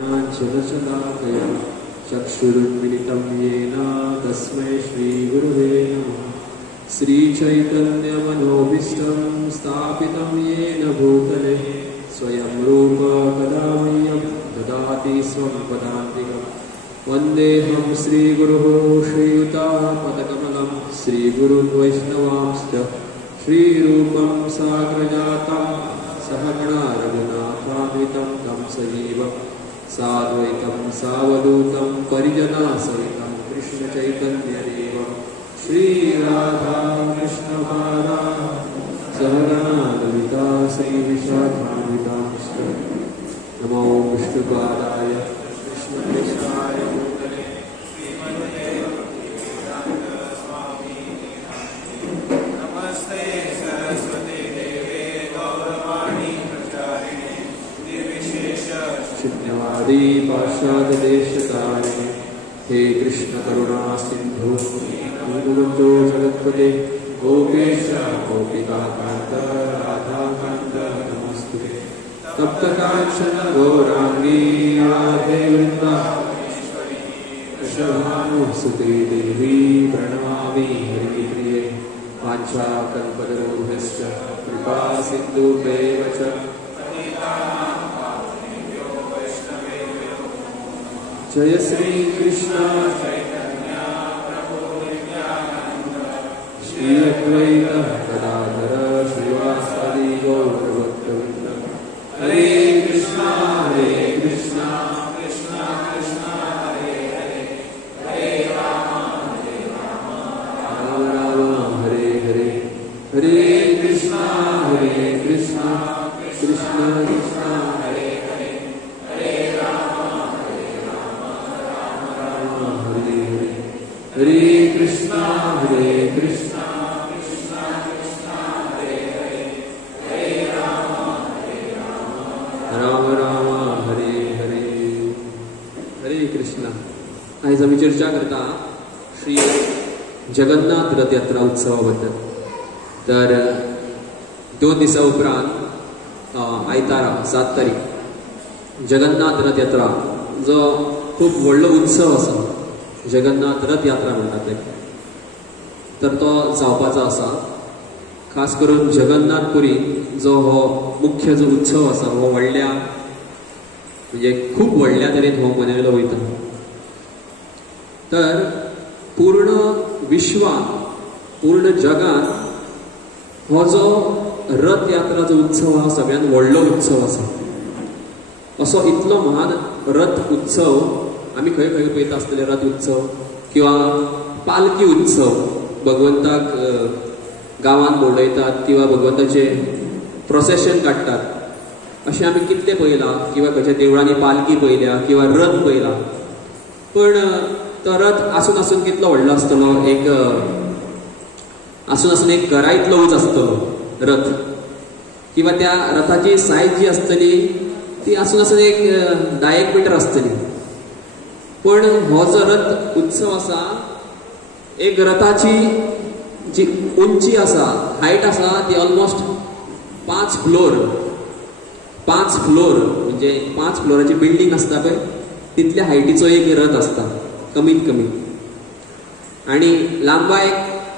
ज्ञानाञ्जनशलाकया चक्षुरुन्मिलितं येन तस्मै श्रीगुरुवे नमः। श्रीचैतन्यमनोभीष्टं स्थापितं येन भूतले स्वयं रूप कदा मह्यं ददाति स्वं पदान्तिकम्। वन्देऽहं श्रीगुरुः श्रीयुतापदकमलं श्रीगुरुन् वैष्णवांश्च श्रीरूपं साग्रजातं सहगणा रघुनाथान्वितं तं सजीवं साद्वैतं सावधूतं परिजनासहितं कृष्णचैतन्यदेवं श्रीराधा कृष्णभारा सहगणा ललिता श्रीविशाखान्वितांश्च। नमो विष्णुपादाय कृष्णकृष्णाय भूतले श्रीमते नमस्ते सरस्वती देवे गौरवाणी प्रचारिणे निर्विशेष शून्यवादी पाश्चात्यदेशतारिणे। हे कृष्ण करुणा सिन्धु दीनबन्धो जगत्पते गोपेश गोपिकान्त राधाकान्त नमस्तुते। तप्तकाञ्चन गौराङ्गी राधे वृन्दावनेश्वरी वृषभानुसुते देवी प्रणमामि हरिप्रिये। वाञ्छाकल्पतरुभ्यश्च कृपा सिन्धुभ्येव च जय श्री कृष्ण चैतन्य प्रभु नित्यानंद श्री अद्वैत गदाधर श्रीवासादि गौरभक्तवृन्द। हरे कृष्णा कृष्णा कृष्णा हरे हरे हरे राम राम राम हरे हरे। हरे कृष्णा कृष्णा कृष्णा कृष्णा हरे हरे हरे राम हरे कृष्णा कृष्णा कृष्णा हरे हरे हरे राम राम राम हरे हरे। हरे कृष्णा। आज आम्ही चर्चा करता श्री जगन्नाथ रथ यात्रा उत्सवाबद्दल। तर 2 दिसा उपरांत आयतारा 7 तारीख जगन्नाथ रथ यात्रा जो खूप व्हडलो उत्सव आसा जगन्नाथ रथ यात्रा म्हणटात ताका, तर तो जावपाचो आसा। खास करून जगन्नाथपुरी जो हो मुख्य जो उत्सव आसा हो व्हडल्या म्हणजे खूप व्हडल्या तरेन हो मनयलो वयता। तर पूर्ण विश्वात पूर्ण जगात हो जो रथ यात्रा जो उत्सव हा सगळ्यात व्हडलो उत्सव आसा। असो इतलो महान रथ उत्सव आम्ही खंय खंय पळयता आसतले रथ उत्सव किंवा पालखी उत्सव भगवंताक गांवांत भोंवडयतात किंवा भगवंताचे प्रोसेशन काडटात अशें आमी कितले पळयलां किंवा खंयच्या देवळांनी पालखी पळयल्या किंवा रथ पळयला। पण तो रथ आसून आसून कितलो व्हडलो आसतलो, एक आसून आसून एक घरा इतलो उंच आसतलो रथ, किंवा त्या रथाची सायज जी आसतली ती आसून आसून एक 10 मीटर आसतली। पण हो जो रथ उत्सव आसा एक रथाची जी उंची आसा हायट आसा ती ऑलमोस्ट 5 फ्लोर म्हणजे 5 फ्लोराची बिल्डिंग आसता पळय तितल्या हायटीचो एक रथ आसता कमीत कमी। आणि लांबाय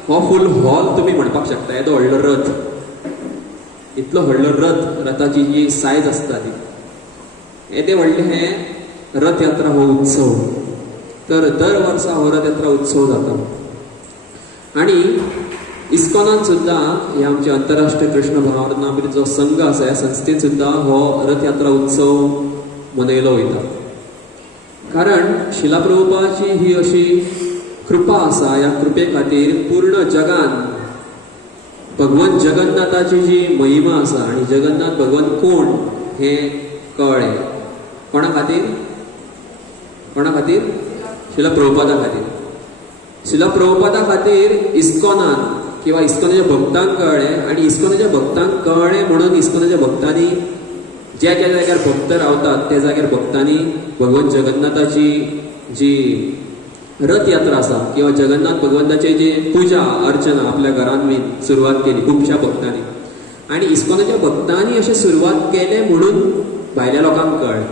हो फूल हॉल तुमी म्हणपाक शकता येदो व्हडलो रथ, इतलो व्हडलो रथाची जी सायज आसता ती येदे व्हडले हे रथ यात्रा हो उत्सव। तर दर वर्सा हो रथ यात्रा उत्सव जाता। आणि इस्कॉनान सुद्धा हे आमचे आंतरराष्ट्रीय कृष्ण भावनामृत जो संघ आसा ह्या संस्थेन सुद्धा हो रथ यात्रा उत्सव मनयलो वयता। कारण शिला प्रभुपादाची ही अशी कृपा आसा, ह्या कृपे खातीर पूर्ण जगान भगवंत जगन्नाथाची जी महिमा आसा आणि जगन्नाथ भगवंत कोण हे कळ्ळें। कोणा खातीर? शिला प्रभुपादा खातीर। शिला प्रभुपादा खातीर इस्कॉनान किंवा इस्कॉनाच्या भक्तांक कळ्ळें आणि इस्कॉनाच्या भक्तांक कळ्ळें म्हणून इस्कॉनाच्या भक्तांनी ज्या ज्या जाग्यार भक्त रावतात त्या जाग्यार भक्तांनी भगवंत जगन्नाथाची जी रथ यात्रा आसा किंवा जगन्नाथ भगवंताची जी पूजा अर्चना आपल्या घरांनी सुरवात केली खुबशा भक्तांनी। आणि इस्कॉनाच्या भक्तांनी अशी सुरवात केले म्हणून भायल्या लोकांक कळ्ळें।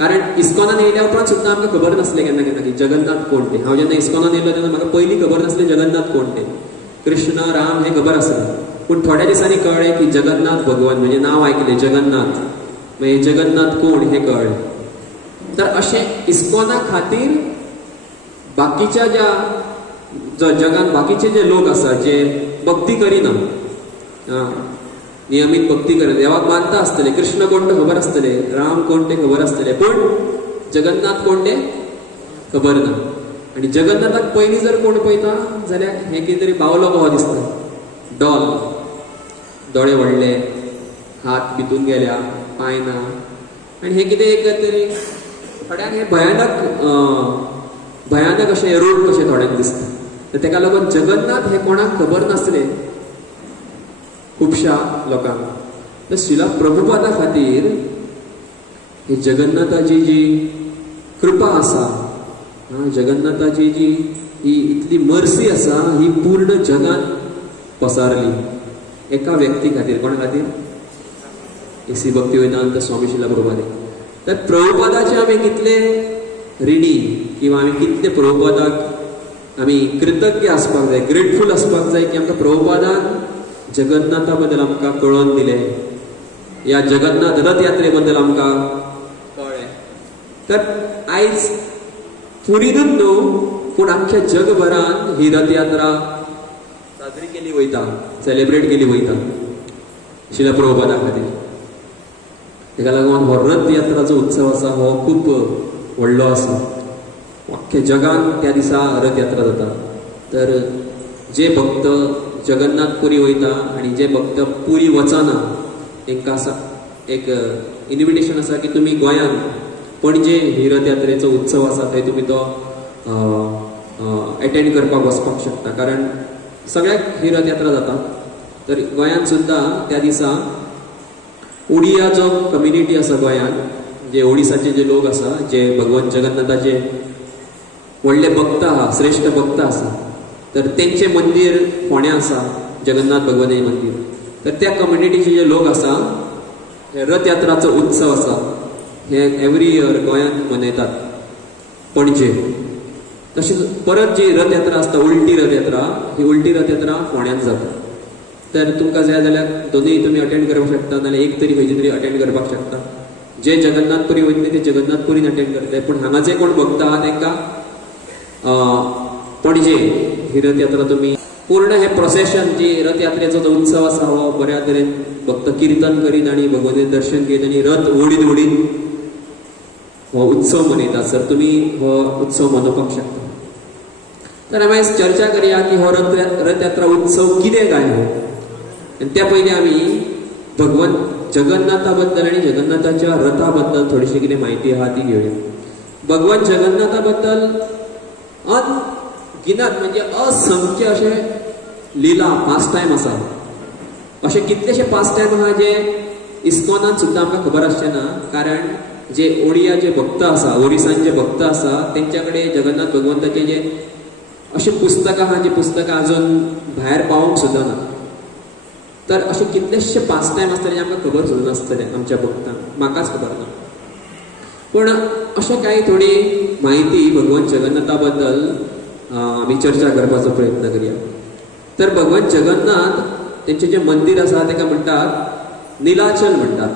कारण इस्कॉनान येयल्या उपरांत सुद्दां आमकां खबर नासलें केन्ना केन्ना की जगन्नाथ कोण ते. हांव जेन्ना इस्कॉनान येयलो तेन्ना म्हाका पयलीं खबर नासलें जगन्नाथ कोण ते. कृष्ण राम हे खबर आसलें, पूण थोड्या दिसांनी कळ्ळें की जगन्नाथ भगवान म्हणजे नांव आयकलें जगन्नाथ, मागीर जगन्नाथ कोण हे कळ्ळें. तर अशें इस्कॉना खातीर बाकीच्या ज्या जगान बाकीचे जे लोक आसा जे भक्ती करिना, नियमीत भक्ती करिना, देवाक मानता आसतले, कृष्ण कोण ते खबर आसतले, राम कोण ते खबर आसतले, पूण जगन्नाथ कोण ते खबर ना. आनी जगन्नाथाक पयलीं जर कोण पळयता जाल्यार हे कितें तरी बावलो कहो दिसता. डॉल, दोळे व्हडले, हात भितून गेल्या, पांय ना, आनी हे कितें एक तरी थोड्यांक हे भयानक अशें रूप कशें थोड्यांक दिसता. तर तेका लागून जगन्नाथ हे कोणाक खबर नासलें खुबशा लोकांक. तर शिला प्रभुपादा खातीर ही जगन्नाथाची जी कृपा आसा, जगन्नाथाची जी ही इतली मर्सी आसा, ही पूर्ण जगान पसारली एका व्यक्ती खातीर. कोणा खातीर? एसी भक्तिवेदांत स्वामी शिला प्रभुपाद. तर प्रभुपादाचे आमी कितले ऋणी किंवा आमी कितले प्रभुपादाक आमी कृतज्ञ आसपाक जाय, ग्रेटफूल आसपाक जाय की आमकां प्रभुपादान जगन्नाथा बद्दल आमकां कळोवन दिलें, ह्या जगन्नाथ रथ यात्रे बद्दल आमकां कळ्ळें. तर आयज पुरीनूच न्हू पूण आख्ख्या जगभरान ही रथ यात्रा साजरी केली वयता, सेलेब्रेट केली वयता शिला प्रभुपादा खातीर. तेका लागून हो रथ यात्राचो उत्सव आसा हो खूब व्हडलो आसा. अख्ख्या जगान त्या दिसा रथ यात्रा जाता. तर जे भक्त जगन्नाथ पुरी वयता आनी जे भक्त पुरी वचना तांकां आसा एक इन्विटेशन आसा की तुमी गोंयान पणजे ही रथ यात्रेचो उत्सव आसा थंय तुमी तो एटेंड करपाक वचपाक शकता. कारण सगळ्याक ही रथ यात्रा जाता. तर गोंयान सुद्दां त्या दिसा उडिया जो कम्युनिटी आसा गोंयान, जे ओडिसाचे जे लोक आसा जे भगवान जगन्नाथाचे व्हडले भक्त आहा, श्रेष्ठ भक्त आसा, तर तेंचे मंदिर फोण्या आसा जगन्नाथ भगवानाचें मंदिर. तर त्या कम्युनिटीचे जे लोक आसा हे रथ यात्राचो उत्सव आसा हे एवरी इयर गोंयान मनयतात पणजे. तशीच परत जी रथ यात्रा आसता उलटी रथ यात्रा, ही उलटी रथ यात्रा फोण्यान जाता. तर तुमकां जाय जाल्यार दोनूय तुमी अटेंड करपाक शकता, नाल्यार एक तरी खंयची तरी अटेंड करपाक शकता. जे जगन्नाथपुरी वयतले ते जगन्नाथपुरीन अटेंड करतले, पूण हांगा जे कोण भक्त आहा तांकां पणजे ही रथ यात्रा तुमी पूर्ण हे प्रोसेशन जी रथ यात्रेचो जो उत्सव आसा हो बऱ्या तरेन भक्त कीर्तन करीत आनी भगवंताचें दर्शन घेत आनी रथ ओडीत ओडीत हो उत्सव मनयतात. सर तुमी हो उत्सव मनोवपाक शकता. तर आमी आयज चर्चा करया की हो रथ यात्रा उत्सव कितें काय हो. आनी त्या पयलीं आमी भगवान जगन्नाथा बद्दल आनी जगन्नाथाच्या रथा बद्दल थोडीशी कितें म्हायती आहा ती घेवया. भगवान जगन्नाथा बद्दल अनगिनत म्हणजे असंख्य अशे लिला पास टायम आसा. अशे कितलेशे पास टायम आहा जे इस्कॉनान सुद्दां आमकां खबर आसचे ना. कारण जे ओडिया जे भक्त आसा, ओरिसान जे भक्त आसा तेंच्या कडेन जगन्नाथ भगवंताचे जे अशे पुस्तकां आहा, जी पुस्तकां आजून भायर पावूंक सुद्दां ना. तर अशे कितलेशे पास टायम आसतले जे आमकां खबर सुद्दां नासतले आमच्या भक्तांक, म्हाकाच खबर ना. पूण अशें कांय थोडी म्हायती भगवान जगन्नाथा बद्दल आमी चर्चा करपाचो प्रयत्न करया. तर भगवान जगन्नाथ तेंचें जें मंदीर आसा ताका म्हणटात निलाचल म्हणटात.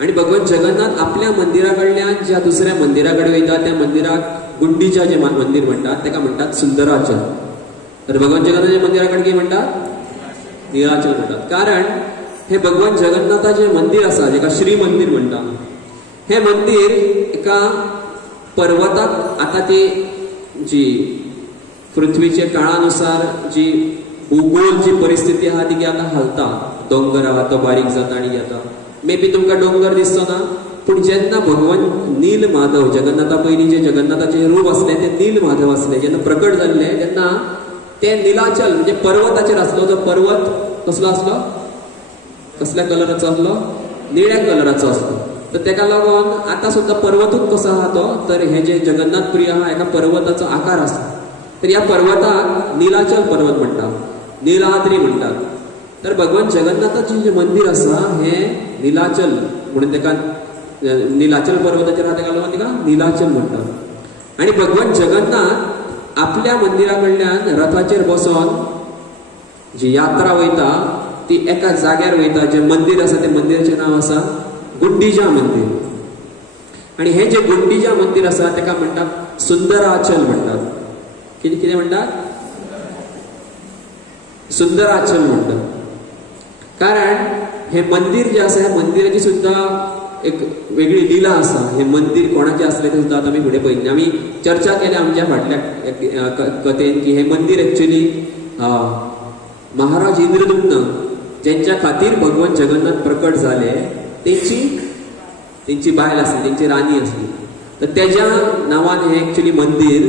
आनी भगवान जगन्नाथ आपल्या मंदिरा कडल्यान ज्या दुसऱ्या मंदिरा कडेन वयता त्या मंदिराक गुंडीच्या जें मंदीर म्हणटात ताका म्हणटात सुंदराचल. तर भगवान जगन्नाथाच्या मंदिरा कडेन कितें म्हणटात? निलाचल म्हणटात. कारण हे भगवान जगन्नाथाचें मंदिर आसा जेका श्री मंदीर म्हणटा. हे मंदिर एका पर्वताक आतां ती जी पृथ्वीच्या काळानुसार जी भूगोल जी परिस्थिती आहा ती आतां हालता. दोंगर आहा तो बारीक जाता आनी येता. मे बी तुमकां डोंगर दिसचो ना, पूण जेन्ना भगवान नील माधव जगन्नाथा पयलीं जे जगन्नाथाचें रूप आसलें तें नील माधव आसलें, जेन्ना प्रकट जाल्ले तेन्ना ते निलाचल म्हणजे पर्वताचेर आसलो. जो पर्वत कसलो आसलो? कसल्या कलराचो आसलो? निळ्या कलराचो आसलो. तर तेका लागून आतां सुद्दां पर्वतूच कसो आहा तो, तर हे जे जगन्नाथपुरी आहा हेका पर्वताचो आकार आसा. तर ह्या पर्वताक निलाचल पर्वत म्हणटात, निलाद्री म्हणटात. तर भगवान जगन्नाथाचें जें मंदीर आसा हें निलाचल म्हणून तेका निलाचल पर्वताचेर हात घालून तिका निलाचल म्हणटात. आणि भगवान जगन्नाथ आपल्या मंदिरा कडल्यान रथाचेर बसोन जी यात्रा वयता ती एका जाग्यार वयता. जे मंदिर आसा ते मंदिराचें नांव आसा गुंडीजा मंदिर. आणि हे जे गुंडीजा मंदिर आसा तेका म्हणटात सुंदराचल म्हणटात. कितें कितें म्हणटात? सुंदराचल म्हणटात. कारण हे मंदिर जे आसा ह्या मंदिराची सुद्धा एक वेगळी लिला आसा. हे मंदिर कोणाचे असले ते सुद्धा आमी फुडें पळयतले. आमी चर्चा केल्या आमच्या फाटल्या कथेन की हे मंदिर एक्चुअली महाराज इंद्रदुम्न ज्यांच्या खातीर भगवान जगन्नाथ प्रकट झाले तेंची बायल आसली, तेंची राणी आसली. तर तेज्या नांवान हे एक्चुअली मंदिर,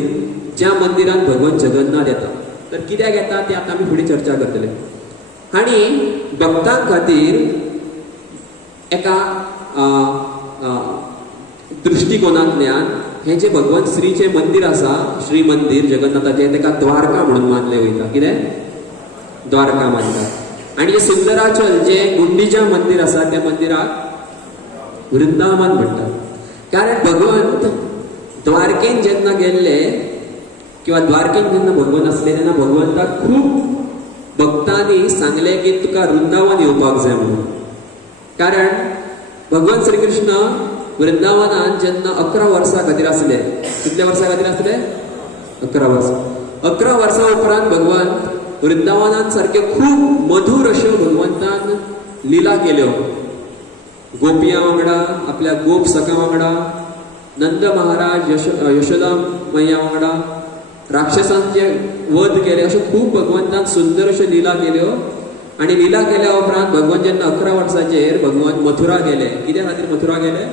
ज्या मंदिरान भगवान जगन्नाथ येता. तर कित्याक येता ते आतां आमी फुडें चर्चा करतले. आनी भक्तां खातीर एका दृष्टिकोनांतल्यान हे जे भगवान श्रीचे मंदिर आसा, श्री मंदिर जगन्नाथाचे, तेका द्वारका म्हणून मानले वयता. कितें? द्वारका मानतात. आणि जे सुंदराचल जे गुंडीजा मंदिर आसा त्या मंदिराक वृंदावन म्हणटात. कारण भगवंत द्वारकेन जेन्ना गेल्ले किंवा द्वारकेन जेन्ना भगवान असले तेन्ना भगवंताक खूब भक्तांनी सांगले की तुका वृंदावन येवपाक जाय म्हणून. कारण भगवान श्री कृष्ण वृंदावनान जेन्ना 11 वर्सां खातीर आसले, कितल्या वर्सां खातीर आसले? 11 वर्सां. 11 वर्सां उपरांत भगवंत वृंदावनान सारखे खूब मधुर अश्यो भगवंतान लिला केल्यो. गोपियां वांगडा, आपल्या गोप सखां वांगडा, नंद महाराज, यशोदा मैया वांगडा, राक्षसांचे वध केले. अशें खूब भगवंतान सुंदर अश्यो लिला केल्यो. आणि लिला केल्या उपरांत भगवान जेन्ना 11 वर्सांचेर भगवान मथुरा गेले. कित्या खातीर मथुरा गेले?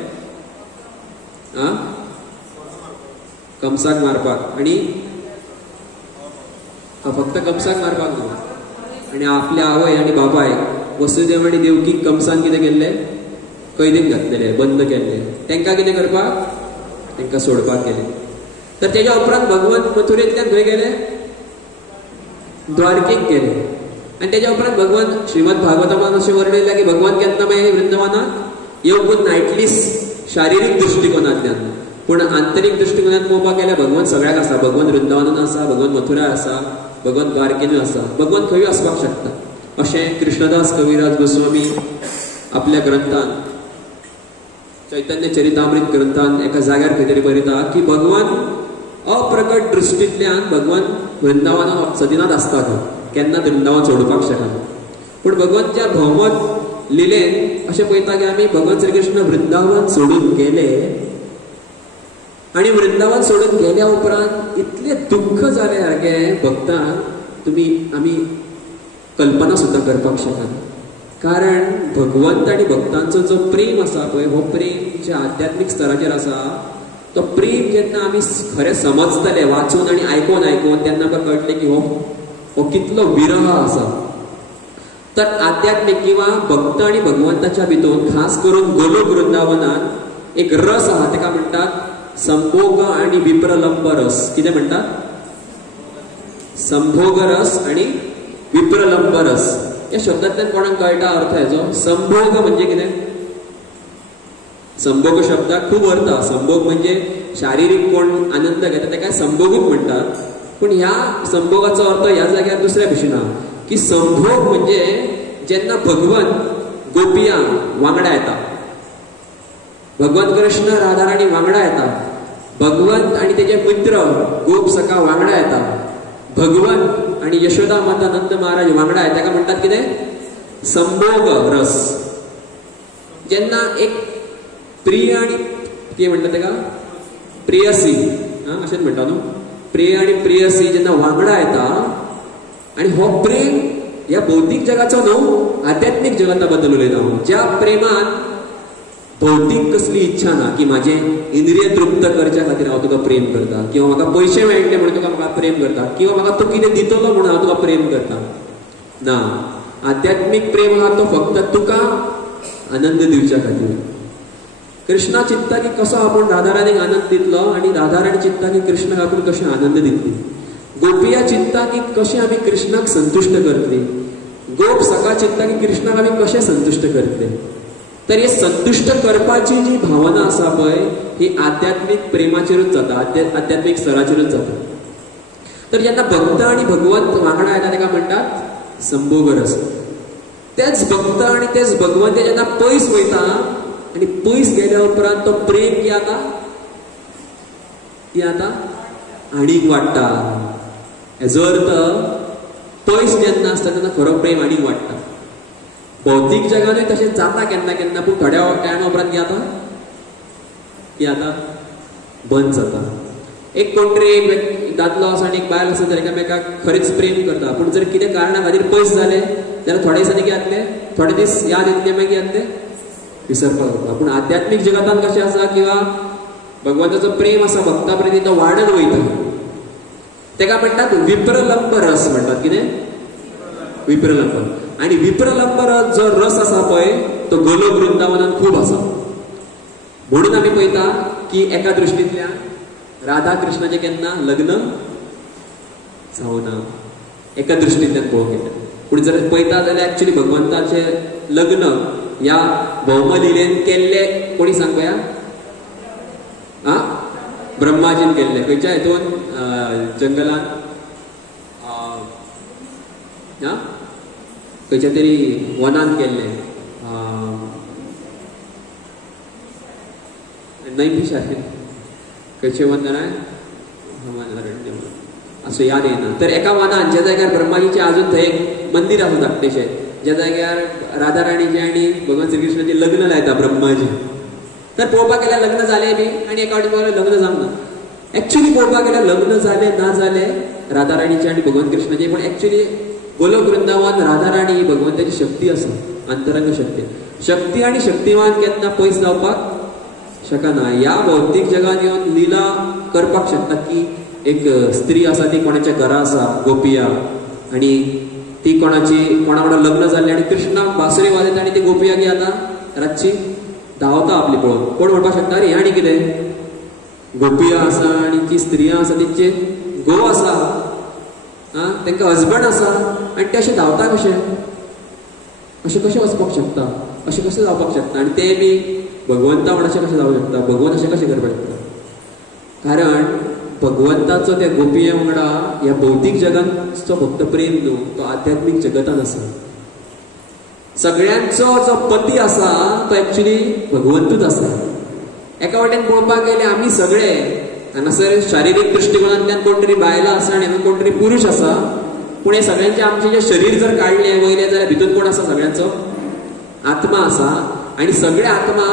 कंसाक मारपाक. आणि फक्त कंसाक मारपाक न्हू, आणि आपल्या आवय आणि बाबाय वसुदेव आणि देवकीक कंसान कितें केल्ले? कैदीक घातलेले, बंद केल्ले. तांकां कितें करपाक? तांकां सोडपाक गेले. तर तेज्या उपरांत भगवान मथुरेंतल्यान खंय गेले? द्वारकेक गेले. आणि तेज्या उपरांत भगवान श्रीमद भागवतान अशें वर्णयलें की भगवान केन्ना मागीर वृंदावनाक येवंक ना, एटलिस्ट शारिरीक दृश्टिकोनांतल्यान. पूण आंतरीक दृश्टिकोनांत पळोवपाक गेल्यार भगवान सगळ्याक आसा. भगवान वृंदावनान आसा, भगवान मथुरा आसा, भगवान द्वारकेनूय आसा. भगवान खंयूय आसपाक शकता. अशें कृष्णदास कविराज गोस्वामी आपल्या ग्रंथान, चैतन्य चरितामृत ग्रंथान एका जाग्यार खंय तरी बरयता की भगवान अप्रकट दृश्टींतल्यान भगवान वृंदावनान सदिनाच आसता. केन्ना वृंदावन सोडपाक शकना. पूण भगवंतच्या भौमत लिलेन अशें पळयता की आमी भगवान श्री कृष्ण वृंदावन सोडून गेले. आणि वृंदावन सोडून गेल्या उपरांत इतले दुःख जाले सारखे भक्तांक आमी कल्पना सुद्दां करपाक शकना. कारण भगवंत आणि भक्तांचो जो प्रेम आसा पळय, हो प्रेम जे आध्यात्मीक स्तराचेर आसा, तो प्रेम जेन्ना आमी खरें समजतले वाचून आणि आयकून तेन्ना आमकां कळटलें की हो कितलो विरह आसा. तर आध्यात्मिक किंवा भक्त आणि भगवंताच्या भितून खास करून गोलोक वृंदावनात एक रस आहा, ताका म्हणटात संभोग आणि विप्रलंब रस. कितें म्हणटात? संभोग रस आणि विप्रलंब रस. या शब्दांतल्यान कोणाक कळटा अर्थ हेजो? संभोग म्हणजे कितें? संभोग शब्दाक खूब अर्थ आसा. संभोग म्हणजे शारिरीक कोण आनंद घेता तेका संभोगूच म्हणटात. पूण ह्या संभोगाचो अर्थ ह्या जाग्यार दुसऱ्या भशेन आहा की संभोग म्हणजे जेन्ना भगवान गोपियां वांगडा येता, भगवान कृष्ण राधाराणी वांगडा येता, भगवंत आणि तेजे मित्र गोप सखा वांगडा येता, भगवंत आणि यशोदा माता नंद महाराज वांगडा येता. ताका म्हणटात कितें? संभोग रस. जेन्ना एक प्रिय आणि कितें म्हणटा ताका? प्रेयसी, अशेंच म्हणटा न्हू. प्रिय आणि प्रेयसी जेन्ना वांगडा येता, आणि हो प्रेम ह्या भौतीक जगाचो न्हू, आध्यात्मीक जगता बद्दल उलयता. ज्या प्रेमान भौतीक कसली इच्छा ना की माझे इंद्रिय तृप्त करच्या खातीर हांव तुका प्रेम करता, किंवा म्हाका पयशे मेळटले म्हणून तुका म्हाका प्रेम करता, किंवा म्हाका तूं कितें दितलो म्हणून हांव तुका प्रेम करता. ना, आध्यात्मीक प्रेम आहा तो फक्त तुका आनंद दिवच्या खातीर. कृष्णा चित्ता की कसो आपूण राधाराणीक आनंद दितलो, आणि राधाराणी चित्ता की कृष्णाक आपूण कशें आनंद दितली. गोपिया चित्ता की कशें आमी कृष्णाक संतुश्ट करतली. गोप सखा चित्ता की कृष्णाक आमी कशें संतुश्ट करतले. तर हे संतुष्ट करपाची जी भावना आसा पळय ही आध्यात्मिक प्रेमाचेरूच जाता, आध्यात्मिक स्तराचेरूच जाता. तर जेन्ना भक्त आणि भगवंत वांगडा येता तेका म्हणटात संभोग रस. तेच भक्त आणि तेच भगवंत जेन्ना पयस वयता आणि पयस गेल्या उपरांत तो प्रेम की आता आनीक वाडटा. हेजो अर्थ पयस जेन्ना आसता तेन्ना खरो प्रेम आनीक वाडटा. भौतीक जगानूय तशें जाता केन्ना केन्ना, पूण थोड्या टायमा उपरांत की आता बंद जाता. एक कोण तरी एक दादलो आसा आनी एक बायल आसा जाल्यार एकामेकाक खरेंच प्रेम करता, पूण जर कितें कारणां खातीर पयस जाले जाल्यार थोड्या दिसांनी कितें जातले, थोडे दीस याद येतले मागीर जातले विसरपाक जाता. पूण आध्यात्मिक जगतान कशें आसा किंवा भगवंताचो प्रेम आसा भक्ता प्रती तो वाडत वयता. तेका म्हणटात विप्रलंब रस म्हणटात. कितें विप्रलंब. आणि विप्रलंब रस जो रस आसा पळय तो गोलोक वृंदावनान खूब आसा. म्हणून आमी पळयता की एका दृश्टींतल्यान राधा कृष्णाचें केन्ना लग्न जावना, एका दृश्टींतल्यान पळोवंक येता. पूण जर पळयता जाल्यार एक्चुअली भगवंताचें लग्न ह्या भौमलिलेन केल्ले कोणी सांग पळया, ब्रह्माजीन केल्ले. खंयच्या हितून जंगलान खंयच्या तरी वनान केल्ले. नैमिशारण्य खंयचे वन जाणां असो याद येना. तर एका वनान ज्या जाग्यार ब्रह्माजीचे अजून थंय एक मंदिर आसा धाकटेशें, ज्या जाग्यार राधा राणीचे आनी भगवान श्रीकृष्णाचे लग्न लायता ब्रह्माजी. तर पळोवपाक गेल्यार लग्न जालें बी आनी एका वाटेन लग्न जावना. एक्चुअली पळोवपाक गेल्यार लग्न जालें ना जालें राधा राणीचे आनी भगवान कृष्णाचे, पूण एक्चुअली गोलोक वृंदावन राधा राणी ही भगवंताची शक्ती आसा, अंतरंग शक्ती. शक्ती आनी शक्तिमान केन्ना पयस जावपाक शकना. ह्या भौतीक जगान येवन लिला करपाक शकता की एक स्त्री आसा ती कोणाच्या घरा आसा गोपिया आनी ती कोणा वांगडा लग्न जाल्लें आनी कृष्णाक बासरी वाजयता आनी ती गोपिया की आतां रातची धांवता आपली पळोवन. कोण म्हणपाक शकता रे आनी कितें गोपिया आसा आनी ती स्त्रिया आसा तिचे घोव आसा, तांकां हजबंड आसा आनी ते अशें धांवता कशें, अशें कशें वचपाक शकता, अशें कशें जावपाक शकता. आनी ते बी भगवंता वांगडा अशें कशें जावंक शकता, भगवंत अशें कशें करपाक शकता. कारण भगवंताचो त्या गोपिये वांगडा ह्या भौतीक जगांचो फक्त प्रेम न्हू, तो आध्यात्मीक जगतान आसा. सगळ्यांचो जो पती आसा तो एक्चुअली भगवंतूच आसा. एका वाटेन पळोवपाक गेले आमी सगळे हांगासर शारिरीक दृश्टिकोनांतल्यान कोण तरी बायलां आसा आनी कोण तरी पुरुश आसा, पूण हे सगळ्यांचे आमचे जे शरीर जर काडले वयले जाल्यार भितून कोण आसा, सगळ्यांचो आत्मा आसा. आणि सगळे आत्मा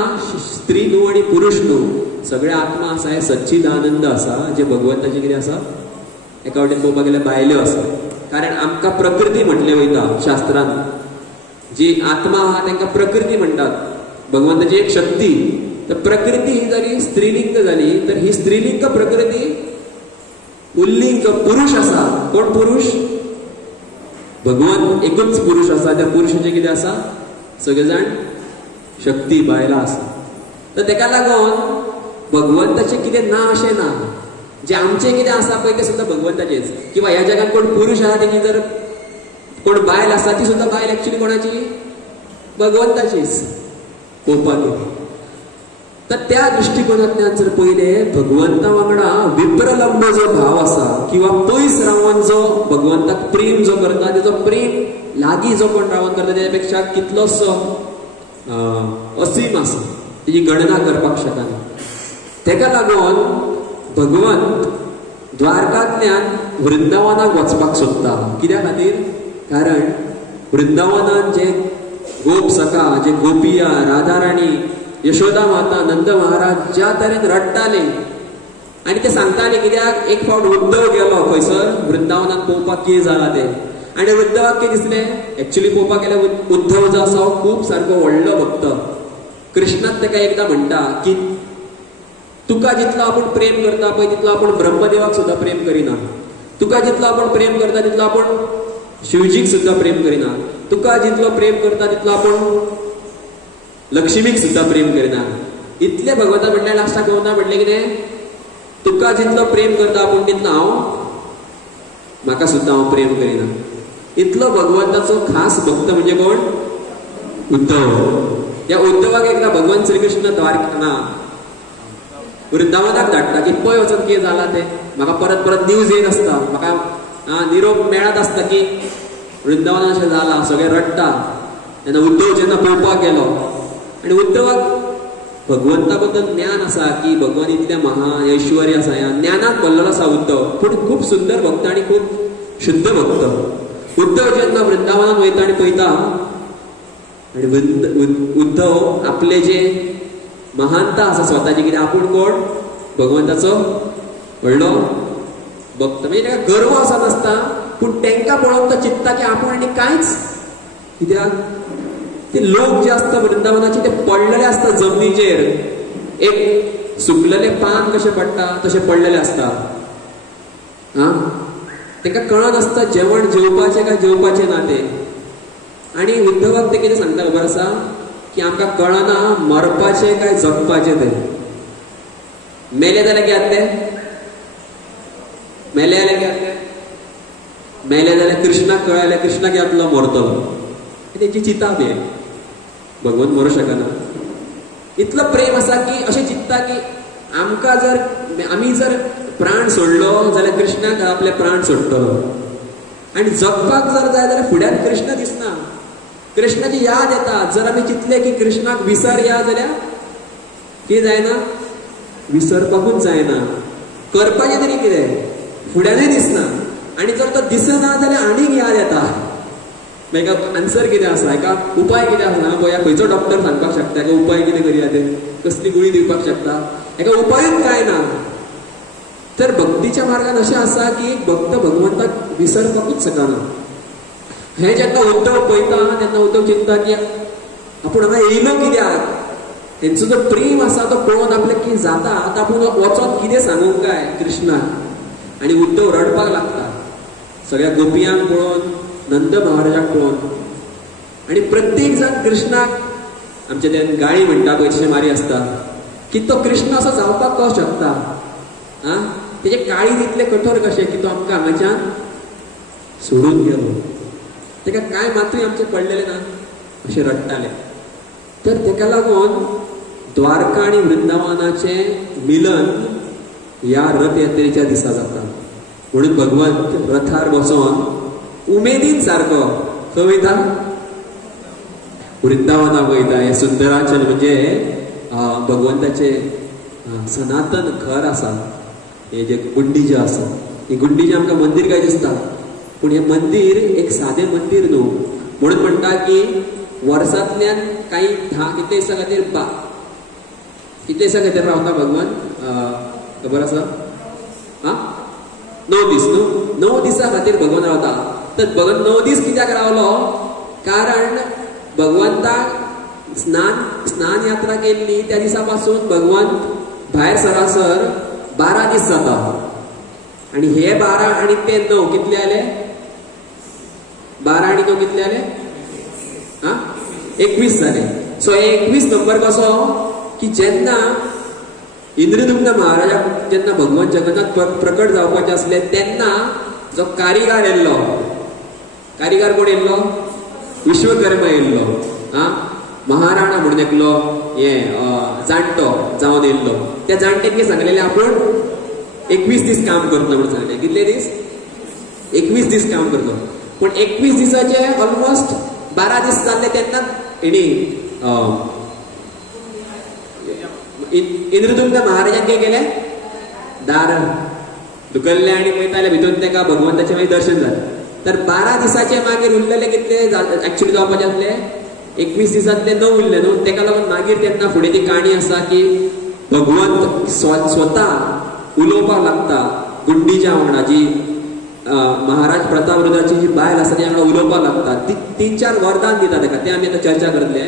स्त्री न्हू आणि पुरुष न्हू, सगळे आत्मा आसा हे सच्चिदानंद आसा जे भगवंताचे कितें आसा, एका वाटेन पळोवपाक गेल्यार बायल्यो आसा. कारण आमकां प्रकृती म्हटले वयता शास्त्रांत, जी आत्मा आहा तांकां प्रकृती म्हणटात, भगवंताची एक शक्ती. तर प्रकृती ही जरी स्त्रीलिंग जाली तर ही स्त्रीलिंग प्रकृती पुल्लिंग पुरुष आसा. कोण पुरुष, भगवंत एकूच पुरुष आसा. त्या पुरुषाचे कितें आसा, सगळे जाण शक्ती बायलां आसा. तर तेका लागून भगवंताचें कितें ना अशें ना. जे आमचें कितें आसा पळय तें सुद्दां भगवंताचेंच. किंवा ह्या जगात कोण पुरुश आहा तेजी जर कोण बायल आसा ती सुद्दां बायल एक्चुअली कोणाची, भगवंताचीच पळोवपाक. तर त्या दृष्टिकोनांतल्यान जर पळयले भगवंता वांगडा विप्रलंब जो भाव आसा किंवा पयस रावन जो भगवंताक प्रेम जो करता, तेजो प्रेम लागीं जो कोण रावन करता तेच्या पेक्षा कितलोसो असीम आसा, तेजी गणना करपाक शकना. तेका लागून भगवंत द्वारकांतल्यान वृंदावनाक वचपाक सोदता. कित्या खातीर, कारण वृंदावनान जे गोप सखा, जे गोपिया, राधा राणी, यशोदा माता, नंद महाराज ज्या तरेन रडटाले आनी ते सांगताले, कित्याक एक फावट उद्धव गेलो खंयसर वृंदावनात पळोवपाक कितें जालां तें, आनी उद्धवाक कितें दिसलें, एक्चुअली पळोवपाक गेल्यार उद्धव जो आसा खूब सारको व्हडलो भक्त. कृष्णात ताका एकदां म्हणटा की तुका जितलो आपूण प्रेम करता पळय तितलो आपूण ब्रह्मदेवाक सुद्दां प्रेम करिना. तुका जितलो आपूण प्रेम करता तितलो आपूण शिवजीक सुद्दां प्रेम करिना. तुका जितलो प्रेम करता तितलो आपूण लक्ष्मीक सुद्दां प्रेम करिना. इतले भगवंता म्हटल्यार लास्टाक भगवंता म्हटलें कितें, तुका जितलो प्रेम करता आपूण तितलो म्हाका सुद्दां हांव प्रेम करिना. इतलो भगवंताचो खास भक्त म्हणजे कोण, उद्धव. या उद्धवाक एकदा भगवान श्रीकृष्ण द्वारका वृंदावनाक धाडटा की पळय वचून कितें जालां तें म्हाका परत परत न्यूज येत आसता म्हाका निरोप मेळत आसता की वृंदावनान अशें जालां सगळें रडटा तेन्ना उद्धव जेन्ना पळोवपाक गेलो आनी उद्धवाक भगवंता बद्दल ज्ञान आसा की भगवान इतले महान ऐश्वर्य आसा ह्या ज्ञानाक भरलेलो आसा उद्धव पूण खूब सुंदर भक्त आनी खूब शुद्ध भक्त उद्धव जेन्ना वृंदावनान वयता आनी पळयता आनी उद्धव आपले जे महानता आसा स्वताची कितें आपूण कोण भगवंताचो व्हडलो भक्त म्हणजे ताका गर्व असो नासता पूण तांकां पळोवन तो चिंतता की आपूण आनी कांयच कित्याक ते लोक जे असता वृंदावनाचे ते पडलेले असता जमनीचेर एक सुकलेले पान कशें पडटा तशें पडलेले असता तांकां कळत आसता जेवण जेवपाचें काय जेवपाचें ना ते आनी उद्धवाक ते कितें सांगता खबर आसा की आमकां कळना मरपाचें काय जगपाचें ते मेले जाल्यार कितें जातलें मेले जाल्यार कितें जातलें मेले जाल्यार कृष्णाक कळ्ळें कृष्णाक येतलो मरतलो तेची चिता बी भगवंत मरूं शकना इतलो प्रेम आसा की अशें चिंतता की आमकां जर आमी जर प्राण सोडलो जाल्यार कृष्णाक आपले प्राण सोडटलो आनी जगपाक जर जाय जाल्यार फुड्यान कृष्ण दिसना कृष्णाची याद येता जर आमी चिंतले की कृष्णाक विसर या जाल्यार कितें जायना विसरपाकूच जायना करपाचें तरी कितें फुड्यानूय दिसना आनी जर तो दिसना जाल्यार आनीक याद येता हेका आन्सर कितें आसा हेका उपाय कितें आसा पळया खंयचो डॉक्टर सांगपाक शकता हेका उपाय कितें करया ते कसली गुळी दिवपाक शकता हेका उपायूच कांय ना तर भक्तीच्या मार्गान अशें आसा की एक भक्त भगवंताक विसरपाकूच शकना हे जेन्ना उद्धव पळयता तेन्ना उद्धव चिंतता की आपूण हांगा येयलो कित्याक तेंचो जो प्रेम आसा तो पळोवन आपल्याक कितें जाता आतां आपूण वचोन कितें सांगूंक काय कृष्णाक आनी उद्धव रडपाक लागता सगळ्या गोपयांक पळोवन नंद महाराजाक पळोवन आनी प्रत्येक जाण कृष्णाक आमचे ते गाळी म्हणटा पळय तशें मारी आसता की तो कृष्ण असो जावपाक कसो शकता तेजे काळी तितले कठोर कशें की तो आमकां हांगाच्यान सोडून गेलो तेका कांय मातूय आमचे पडलेले ना अशें रडटाले तर तेका लागून द्वारका आनी वृंदावनाचे मिलन ह्या रथ यात्रेच्या दिसा जाता म्हणून भगवंत रथार बसोन उमेदीन सारको खंय वयता वृंदावनाक वयता हे सुंदराचल म्हणजे भगवंताचे सनातन घर आसा हे जे गुंडीजा आसा ही गुंडीजा आमकां मंदिर काय दिसता पूण हे मंदिर एक सादें मंदिर न्हू म्हणून म्हणटा की वर्सांतल्यान काही कितले दिसा खातीर कितले दिसा खातीर रावता भगवान खबर आसा 9 दीस न्हू 9 दिसा खातीर भगवान रावता तर भगवान 9 दीस कित्याक रावलो कारण भगवंताक स्नान यात्रा केल्ली त्या दिसा पासून भगवंत भायर सरासर 12 दीस जाता आनी हे 12 आनी ते 9 कितले जाले 12 आनी 9 कितले जाले 21 जाले सो 21 नंबर कसो की जेन्ना इंद्रदुम्न महाराजाक जेन्ना भगवान जगन्नाथ प्रकट जावपाचे आसले तेन्ना जो कारिगार येयल्लो कारिगार कोण येयल्लो विश्वकर्मा येयल्लो महाराणा म्हणून एकलो हे जाणटो जावन येयल्लो त्या जाणटेक सांगलेले आपूण 21 दीस काम करता म्हणून सांगले कितले दीस 21 दीस काम करता पण 21 दिसाचे ऑलमोस्ट 12 दीस जाल्ले तेन्ना हेणी इंद्रदुम्न महाराजान कितें केलें दार धुकल्ले आनी पळयताले भितून तेका भगवंताचें मागीर दर्शन जालें तर 12 दिसाचे मागीर उरलेले कितले एक्चुअली जावपाचे आसले 21 दिसांतले 9 उरले न्हू तेका लागून मागीर तेन्ना फुडें ती काणी आसा की भगवंत स्वता उलोवपाक लागता गुंडीच्या वांगडा जी महाराज प्रतापरुद्राची जी बायल आसा ती वांगडा उलोवपाक लागता ती 3-4 वरदान दिता तेका ते आमी आतां चर्चा करतले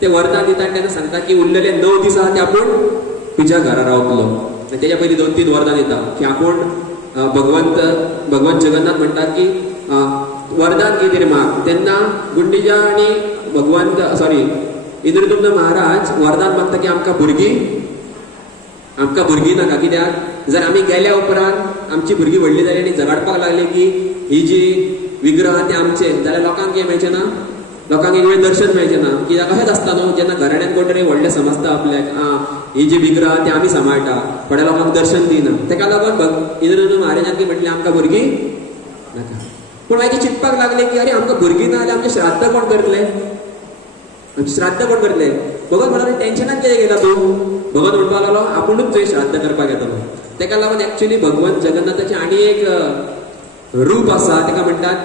ते वरदान दिता आनी तेन्ना सांगता की उरलेले 9 दिसा ते आपूण तुज्या घरा रावतलो आनी तेच्या पयलीं 2-3 वरदान दिता की आपूण भगवान जगन्नाथ म्हणटा की वरदान कितें माग तेन्ना गुंडीजा आनी इंद्रदुम्न महाराज वरदान मागता की आमकां भुरगीं नाका कित्याक जर आमी गेल्या उपरांत आमची भुरगीं व्हडली जाली आनी झगडपाक लागली की ही जी विग्रह ते आमचे जाल्यार लोकांक कितें मेळचें ना लोकांक एक वेळ दर्शन मेळचें ना, कित्याक अशेंच आसता न्हू, जेन्ना घराण्यान कोण तरी व्हडलें समजता आपल्याक ही जी बिगरां आहा ती आमी सांबाळटा, थोड्या लोकांक दर्शन दिना, तेका लागून इंद्रधनु महाराजान कितें म्हटलें, आमकां भुरगीं नाका. पूण मागीर चिंतपाक लागले की अरे आमकां भुरगीं ना जाल्यार आमचें श्राद्ध कोण करतले, आमचें श्राद्ध कोण करतले. भगत म्हणून टेन्शनान कितें गेला तूं, भगत म्हणपाक लागलो आपुणूच थंय श्राद्ध करपाक येतलो. तेका लागून एक्चुअली भगवंत जगन्नाथाचें आनी एक रूप आसा, तेका म्हणटात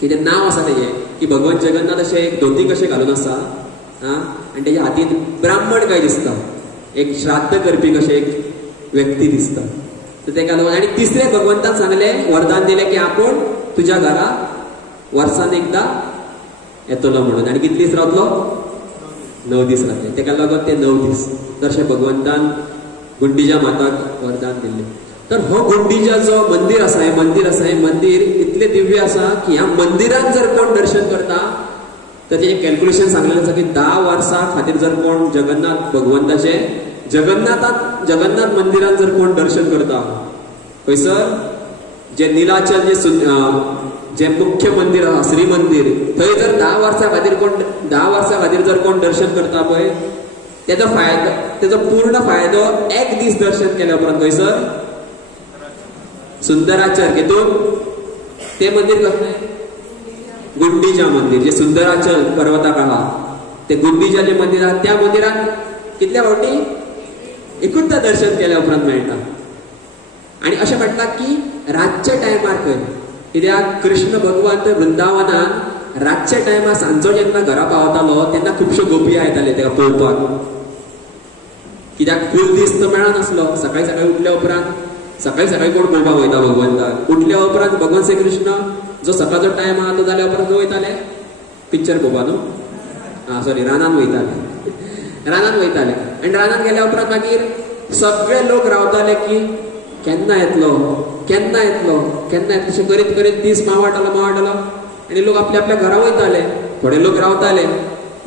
कितें नांव आसा तेजें, की भगवंत जगन्नाथ अशें एक धोती कशें घालून आसा आनी तेज्या हातीन ब्राह्मण काय दिसता, एक श्राद्ध करपी कशें एक व्यक्ती दिसता. तेका लागून आनी तिसरे भगवंतान सांगलें, वरदान दिलें की आपूण तुज्या घरा वर्सान एकदां येतलो म्हणून. आनी कितले दीस रावतलो, 9 दीस रावतले. तेका लागून ते 9 दीस तशें भगवंतान गुंडिजा माताक वरदान दिल्लें. तर हो गुंडिजा जो मंदिर आसा, हें मंदिर इतलें दिव्य आसा की ह्या मंदिरान जर कोण दर्शन करता तर तेजें कॅल्क्युलेशन सांगलेलें आसा की 10 वर्सां खातीर जर कोण जगन्नाथ भगवंताचें जगन्नाथ मंदिरान जर कोण दर्शन करता, खंयसर जे निलाचल जे मुख्य मंदिर आसा, श्री मंदिर, थंय जर 10 वर्सां खातीर जर कोण दर्शन करता पळय, तेजो पूर्ण फायदो एक दीस दर्शन केल्या उपरांत खंयसर सुंदराचल, हितून ते मंदिर कसलें, गुंडिजा मंदिर, जे सुंदराचल पर्वताक आहा ते गुंडिजा जे मंदिर आहा त्या मंदिरान कितल्या फावटी एकूचदां दर्शन केल्या उपरांत मेळटा. आनी अशें म्हणटा की रातच्या टायमार खंय, कित्याक कृष्ण भगवंत वृंदावनान रातच्या टायमार सांजो जेन्ना घरा पावतालो तेन्ना खुबश्यो गोपी आयताले तेका पळोवपाक, कित्याक फूल दीस तो मेळनासलो. सकाळी सकाळी उठल्या उपरांत सकाळी कोण पळोवपाक वयता भगवंताक, उठल्या उपरांत भगवान श्री कृष्ण जो सकाळचो टायम आहा तो जाल्या उपरांत वयताले पिक्चर पळोवपाक न्हू, रानान वयताले. आनी रानान गेल्या उपरांत मागीर सगळे लोक रावताले की केन्ना येतलो अशें करीत करीत दीस मावळटालो आनी लोक आपल्या आपल्या घरा वयताले. थोडे लोक रावताले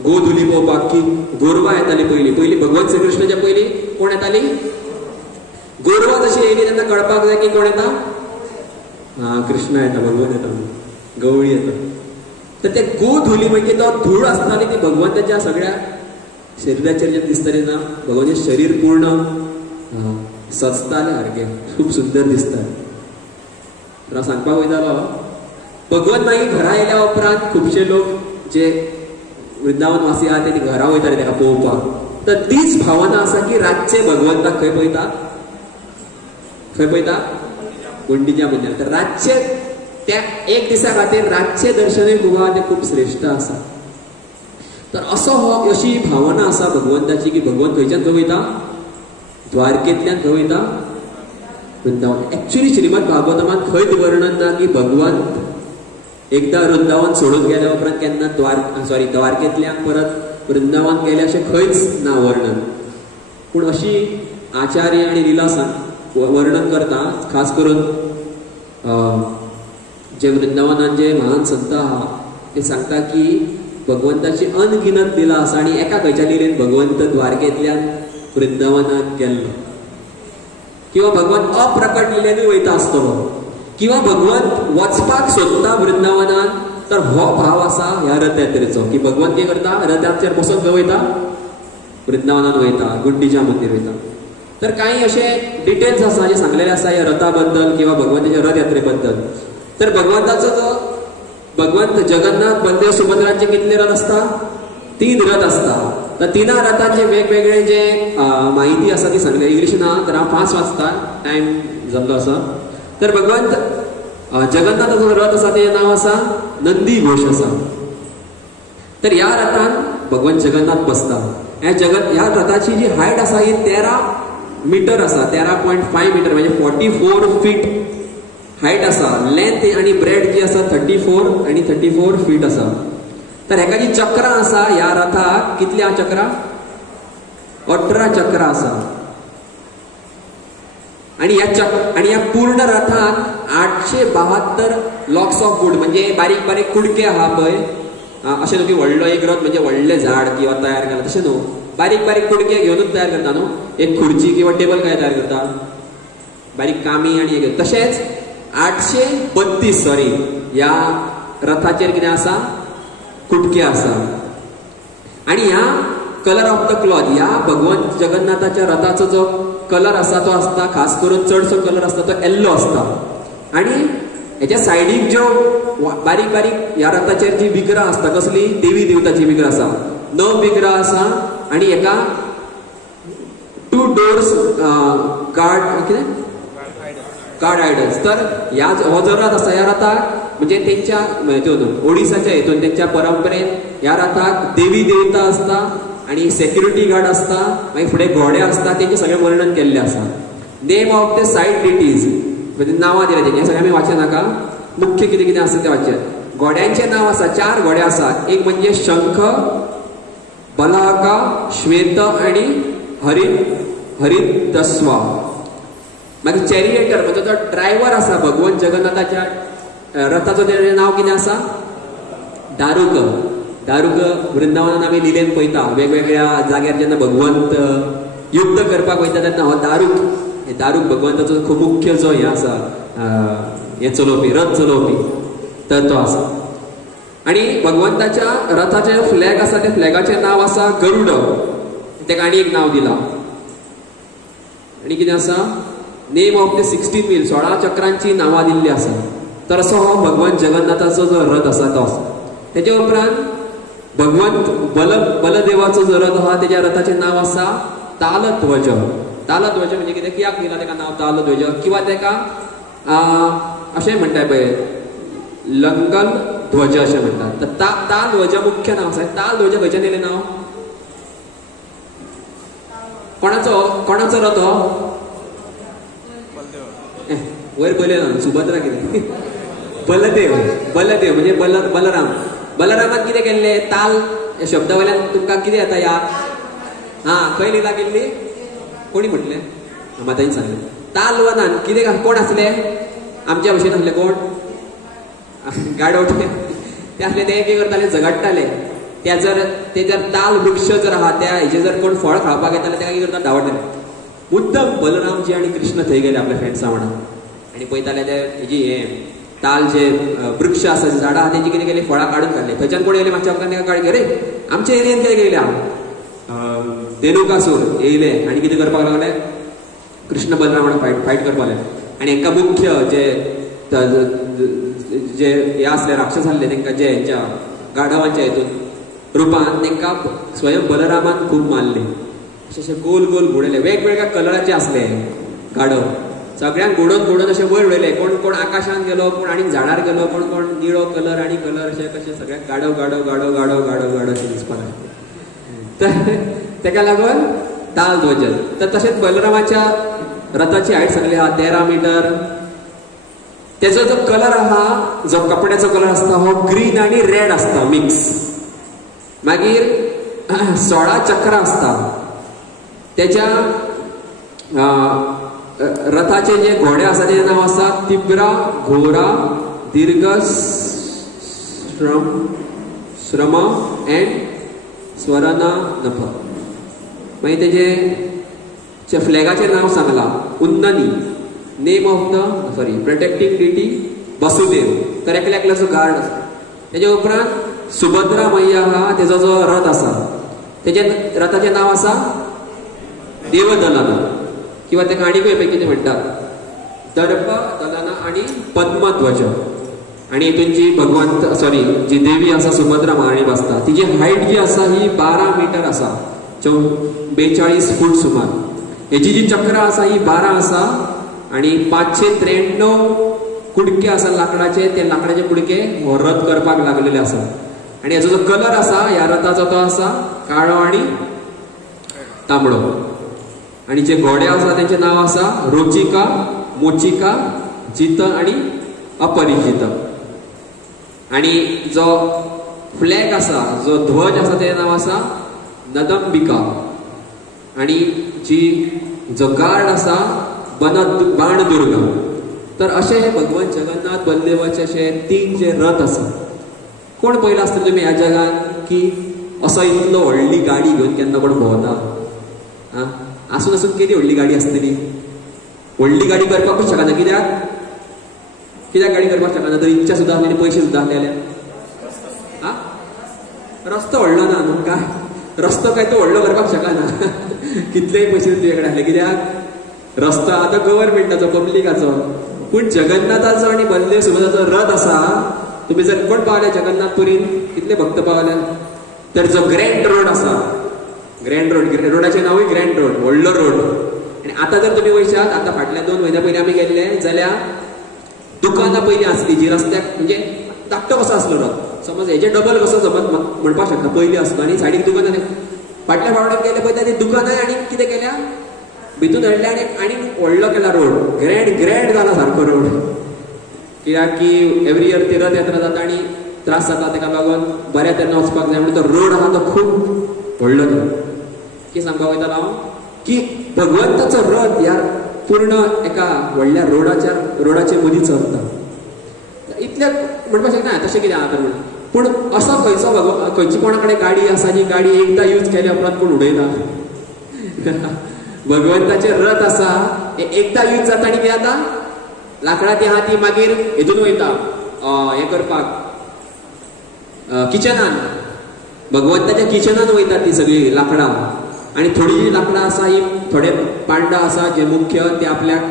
गोधुली पळोवपाक, की गोरवां येताली पयलीं भगवंत श्री कृष्णाच्या पयलीं कोण येताली, गोरवां जशी येयली तेन्ना कळपाक जाय की कोण येता, कृष्ण येता, भगवंत येता, गवळी येता. तर ते गोधुली म्हणजे तो धूळ आसताली ती भगवंताच्या सगळ्या शरिराचेर जेन्ना दिसताली ना, भगवंताचें शरीर पूर्ण सजतालें सारकें, खूब सुंदर दिसतालें. हांव सांगपाक वयतालो भगवंत मागीर घरा येयल्या उपरांत खुबशे लोक जे वृंदावन वासी आहा ते घरा वयताले तेका पळोवपाक. तर तीच भावना आसा की रातचे भगवंताक खंय पळयता, गुंडिजा मंदिर. तर रातचे त्या एक दिसा खातीर रातचे दर्शनूय खूब श्रेष्ठ आसा. तर अशी भावना आसा भगवंताची की भगवंत खंयच्यान खंय वयता, द्वारकेंतल्यान खंय वयता, वृंदावन. एक्चुअली श्रीमद भागवतमांत खंयच वर्णन ना की भगवंत एकदा वृंदावन सोडून गेल्या उपरांत केन्ना द्वारकेंतल्यान परत वृंदावन गेले अशें खंयच ना वर्णन. पूण अशी आचार्य आनी लिला वर्णन करता, खास करून जे वृंदावनान जे महान संत आहा ते सांगता की भगवंताची अनगिनत लिला आसा आनी एका खंयच्या लिलेन भगवंत द्वारकेंतल्यान वृंदावनाक गेल्लो, किंवा भगवंत अप्रकट लिलेनूय वयता आसतलो, किंवा भगवंत वचपाक सोदता वृंदावनान. तर हो भाव आसा ह्या रथ यात्रेचो की भगवंत कितें करता, रथ यात्रेर बसून खंय वयता, वृंदावनान वयता, गुंडिजा मंदिर वयता. तर काही असे डिटेल्स आसा जे सांगलेले आसा ह्या रथा बद्दल किंवा भगवंताच्या रथ यात्रे बद्दल. तर भगवंत जगन्नाथ, बलदेव, सुभद्रांचे कितले रथ असता, 3 रथ असता. तर 3 रथांचे वेगवेगळे जे माहिती आसा ती सांगले इंग्लिशीन आहा, तर हांव 5 वाचता, टायम जाल्लो आसा. तर भगवंत जगन्नाथाचो रथ आसा तेजें नांव आसा नंदी घोश आसा. तर ह्या रथान भगवंत जगन्नाथ बसता. ह्या रथाची जी हायट आसा ही 13 मीटर आसा, 13.5 मीटर म्हणजे 44 फीट हायट आसा. लेंथ आणि ब्रेड जी आसा 34 फीट आसा. तर हेका जी चक्रां आसा ह्या रथाक कितल्या चक्रां, 18 चक्रां आसा. आणि ह्या पूर्ण रथान 872 लॉक्स ऑफ वूड म्हणजे बारीक बारीक कुडके आहा पळय, अशें न्हू की व्हडलो एक रथ म्हणजे व्हडलें झाड किंवा तयार केला, तशें न्हू. बारीक बारीक कुडके घेवनूच तयार करता न्हू. एक खुर्ची किंवा टेबल काय तयार करता, बारीक कामी आनी एक. तशेंच 832 ह्या रथाचेर कितें आसा, कुडके आसा. आणि ह्या कलर ऑफ द क्लॉथ, ह्या भगवान जगन्नाथाच्या रथाचो जो कलर आसा तो आसता, खास करून चडसो कलर आसता तो येल्लो आसता. आणि हेच्या सायडीक ज्यो बारीक बारीक ह्या रथाचेर जी विग्रह आसता, कसली देवी देवताची विग्रह आसा, 9 विग्रह आसा. आणि एका 2 doors गार्ड आयडल्स. तर ह्या हो जो रथ आसा ह्या रथाक म्हणजे तेंच्या ओडिसाच्या हेतून तेंच्या परंपरेन ह्या रथाक देवी देवता आसता आणि सेक्युरिटी गार्ड आसता, मागीर फुडें घोडे आसता, तेंचे सगळें वर्णन केल्लें आसा. Name of the said deities म्हणजे नांवां दिल्या तेंची, हें सगळें आमी वाचूं नाका. मुख्य कितें कितें आसा तें वाचचें. घोड्यांचे नांव आसा, 4 घोडे आसा. एक म्हणजे शंख, बलाका, श्वेत आणि हरितस्वा. मागीर चॅरिएटर म्हणजे तो ड्रायव्हर आसा भगवान जगन्नाथाच्या रथाचो तेजें नांव कितें आसा? दारुक. दारुक वृंदावनान आमी लिलेन पळयता, वेगवेगळ्या जाग्यार जेन्ना भगवंत युद्ध करपाक वयता तेन्ना हो दारूक भगवंताचो खूब मुख्य जो हें आसा, हें चलोवपी, रथ चलोवपी, तर तो आसा. आणि भगवंताच्या रथाचे फ्लॅग आसा, त्या फ्लॅगाचें नांव आसा गरुड. तेका आनी एक नांव दिलां. आणि कितें आसा? नेम ऑफ द 16 व्हील, 16 चक्रांची नांवां दिल्ली आसा. तर असो हो भगवान जगन्नाथाचो जो रथ आसा तो आसा. तेच्या उपरांत भगवंत बलदेवाचो जो रथ आहा तेच्या रथाचें नांव आसा तालध्वज. तालध्वज म्हणजे कितें, कित्याक दिला तेका नांव तालध्वज? किंवा तेका अशें म्हणटाय पळय लंगल ध्वज अशें म्हणटात. तर तालध्वज मुख्य नांव आसा. तालध्वज खंयच्यान येयलें नांव? कोणाचो रथ हो? वयर बलय ना, सुभद्रा कितें? बलदेव म्हणजे बलरामान कितें केल्लें? ताल ह्या शब्दा वयल्यान तुमकां कितें येता याद? खंय लिला गेल्ली? कोणी म्हटलें? माताईन सांगलें. ताल वनान कितें कोण आसले? आमच्या भशेन आसले कोण? गाडवटे ते आसले. ते कितें करताले? झगडटाले. ते जर ताल वृक्ष जर आहा त्या हेचे जर कोण फळ खावपाक येताले तेका कितें करता? धांवडटाले. मुद्दम बलरामजी आणि कृष्ण थंय गेले आपल्या फ्रेंड्सां वांगडा आणि पळयताले ते हेजी हें ताल जे वृक्ष आसा, झाडां आहा तेंची कितें केली? फळां काडून काडले. थंयच्यान कोण येयले? मातशे वखदान तेका काडली. अरे आमच्या एरियेन कितें केल्या? धेनुकासूर येयले आणि कितें करपाक लागले? कृष्ण बलराम वांगडा फायट करपाक लागले. आणि हांकां मुख्य जे हे आसले राक्षस आसले तेंकां जे हेंच्या गाढवांच्या हेतून रुपान तेंकां स्वयं बलरामान खूब मारले. अशे गोल गोल घोडले, वेगवेगळ्या कलराचे आसले गाढव. सगळ्यांक घोडोन अशे वयर उडयले. कोण आकाशान गेलो, कोण आनीक झाडार गेलो, कोण निळो कलर आणि कलर अशे कशे सगळे गाढव अशे दिसपाक लागले. तर तेका लागून तालध्वज. तर तशेंच बलरामाच्या रथाची हायट सांगली आहा 13 मीटर. तेजो जो कलर आहा, जो कपड्याचो कलर आसता हो ग्रीन आणि रेड आसता मिक्स. मागीर 16 चक्रां आसता. तेच्या रथाचे जे घोडे आसा तेजे नांव आसा तिब्रा, घोरा, दीर्घ, श्रम एंड स्वरना नभ. मागीर तेजे फ्लॅगाचें नांव सांगलां उन्ननी. Name of the protecting deity Vasudev. तर एकल्याचो गार्ड आसा. तेजे उपरांत सुभद्रा मैया आहा, तेजो जो रथ आसा तेजे रथाचें नांव आसा देवदलना. किंवा तेका आनीकूय पैकी म्हणटात दर्प दलना आणि पद्मध्वज. आणि हितून जी जी देवी आसा सुभद्रा महाराणी बसता तिची हायट जी आसा ही 12 मीटर आसा, 42 फूट सुमार. हेची जी चक्र आसा ही 12 आसा आणि 593 कुडके आसा लाकडाचे. ते लाकडाचे कुडके हो रथ करपाक लागलेले आसा. आणि हेचो जो कलर आसा ह्या रथाचो तो आसा काळो आणि तांबडो. आणि जे घोडे आसा तेंचे नाव आसा रोचिका, मोचिका, जित आणि अपरिचित. आणि जो फ्लॅग आसा, जो ध्वज आसा तेजे नाव आसा नदंबिका. आणि जो गार्ड आसा बाणदुर्ग. तर अशे हे भगवान जगन्नाथ बलदेवाचे अशे 3 जे रथ आसा. कोण पयला आसतले तुमी ह्या जगान की असो इतलो व्हडली गाडी घेवन केन्ना कोण भोंवता? आसून किती व्हडली गाडी आसतली? व्हडली गाडी करपाकूच शकना. कित्याक गाडी करपाक शकना? तर इच्छा सुद्दां आसली, पयशे सुद्दां आसले जाल्यार रस्तो व्हडलो ना न्हू काय, रस्तो काय तूं व्हडलो करपाक शकना कितलेय पयशे तुजे कडेन आसले, कित्याक रस्तो आतां गव्हर्मेंटाचो पब्लिकाचो. पूण जगन्नाथाचो आनी बलदेव सुभद्राचो रथ आसा. तुम्ही जर कोण पावले जगन्नाथपुरीन, कितले भक्त पावले, तर जो ग्रँड रोड आसा, ग्रँड रोड, रोडाचें नांवूय ग्रँड रोड, व्हडलो रोड. आनी आतां जर तुमी वयशात, आतां फाटल्या 2 म्हयन्या पयलीं आमी गेल्ले जाल्यार दुकानां पयलीं आसली जी रस्त्याक, म्हणजे धाकटो कसो आसलो रथ, समज हेजे डबल कसो समज म्हणपाक शकता, पयलीं आसलो आनी सायडीक दुकानां. फाटल्या फावटाक गेले पळय ती दुकानां आनी कितें केल्या भितून हाडल्या आनी व्हडलो केला रोड, ग्रँड जाला सारको रोड. कित्याक की एवरी इयर ती रथ यात्रा जाता आनी त्रास जाता, ताका लागून बऱ्या तेन्ना वचपाक जाय म्हणून तो रोड आहा तो खूब व्हडलो केला. कितें सांगपाक वयतालो हांव, की भगवंताचो रथ ह्या पूर्ण एका व्हडल्या रोडाचे मदीं चलता. इतलें म्हणपाक शकना तशें कितें आहा तर म्हणून. पूण असो खंयची कोणा कडेन गाडी आसा जी गाडी एकदां यूज केल्या उपरांत कोण उडयना. भगवंताचे रथ आसा हे एकदां यूज जाता आनी कितें जाता, लाकडां ती आहा ती मागीर हेतून वयता हें करपाक किचनान, भगवंताच्या किचनान वयता ती सगळी लाकडां. आनी थोडी जी लाकडां आसा ही थोडे पांडा आसा जे मुख्य ते आपल्याक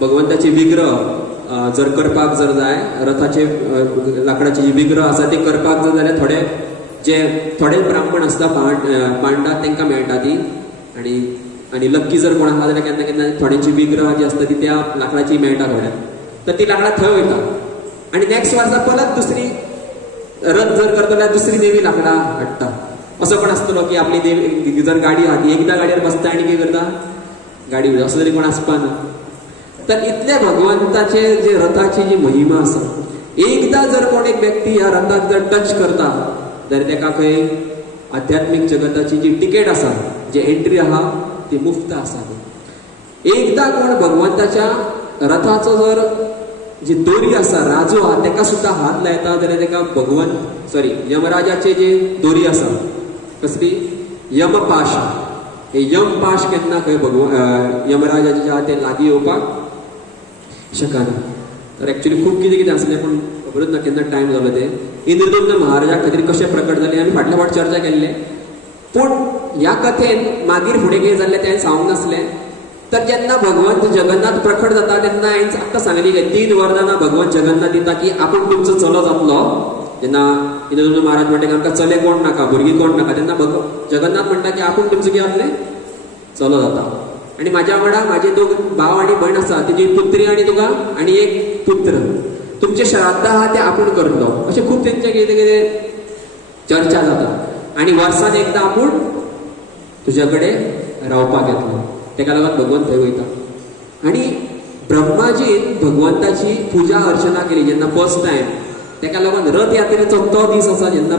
भगवंताचे विग्रह जर करपाक जर जाय, रथाचे लाकडाचे विग्रह आसा ते करपाक जर जाल्यार थोडे ब्राह्मण आसता पांडा तांकां मेळटा ती. आनी लक्की जर कोण आहा जाल्यार केन्ना केन्ना थोड्यांची विग्रह जी आसता ती त्या लाकडाची मेळटा थोड्यांक, तर ती लाकडां थंय वयता. आनी नेक्स्ट वर्सा परत दुसरी रथ जर करता जाल्यार दुसरी नेवी लाकडां हाडटा. असो कोण आसतलो की आपली देवी जर गाडी आहा ती एकदां गाडयेर बसता आनी कितें करता, गाडी वयता, असो तरी कोण आसपाना. तर इतले भगवंताचे जे रथाची जी महिमा आसा, एकदां जर कोण एक व्यक्ती ह्या रथाक जर टच करता जाल्यार ताका खंय आध्यात्मीक जगताची जी टिकेट आसा, जी एंट्री आहा ती मुफ्त आसा. एकदां कोण भगवंताच्या रथाचो जर जी दोरी आसा, राजो आहा, ताका सुद्दां हात लायता जाल्यार ताका यमराजाचे जे दोरी आसा, कसली यमपाश, हे यमपाश केन्ना खंय यमराजाचे आहा ते लागीं येवपाक शकना. तर एक्चुअली खूब कितें कितें आसलें पूण खबरूच ना केन्ना टायम जालो ते. इंद्रदुम्न महाराजा खातीर कशें प्रकट जालें आमी फाटल्या फावट चर्चा केल्ले. पूण ह्या कथेन मागीर फुडें कितें जाल्लें तें हांवें सांगूंक नासलें. तर जेन्ना भगवंत जगन्नाथ प्रकट जाता तेन्ना हांवें आत्तां सांगली की 3 वरदानां भगवंत जगन्नाथ दिता की आपूण तुमचो चलो जातलो. जेन्ना इंद्रदुम्न महाराज म्हणटा की आमकां चले कोण नाका, भुरगीं कोण नाका, तेन्ना जगन्नाथ म्हणटा की आपूण तुमचो कितें जातलें, चलो जाता. आनी म्हाज्या वांगडा म्हाजे 2 भाव आनी भयण आसा, तेजी पुत्री आनी तुका आनी एक पुत्र, तुमचे श्राद्ध आहा ते आपूण करतलो. अशें खूब तेंचे कितें कितें चर्चा जाता. आनी वर्सान एकदां आपूण तुज्या कडेन रावपाक येतलो. ताका लागून भगवंत थंय वयता. आनी ब्रह्माजीन भगवंताची पुजा अर्चना केली जेन्ना फर्स्ट टायम. ताका लागून रथ यात्रेचो तो दीस आसा जेन्ना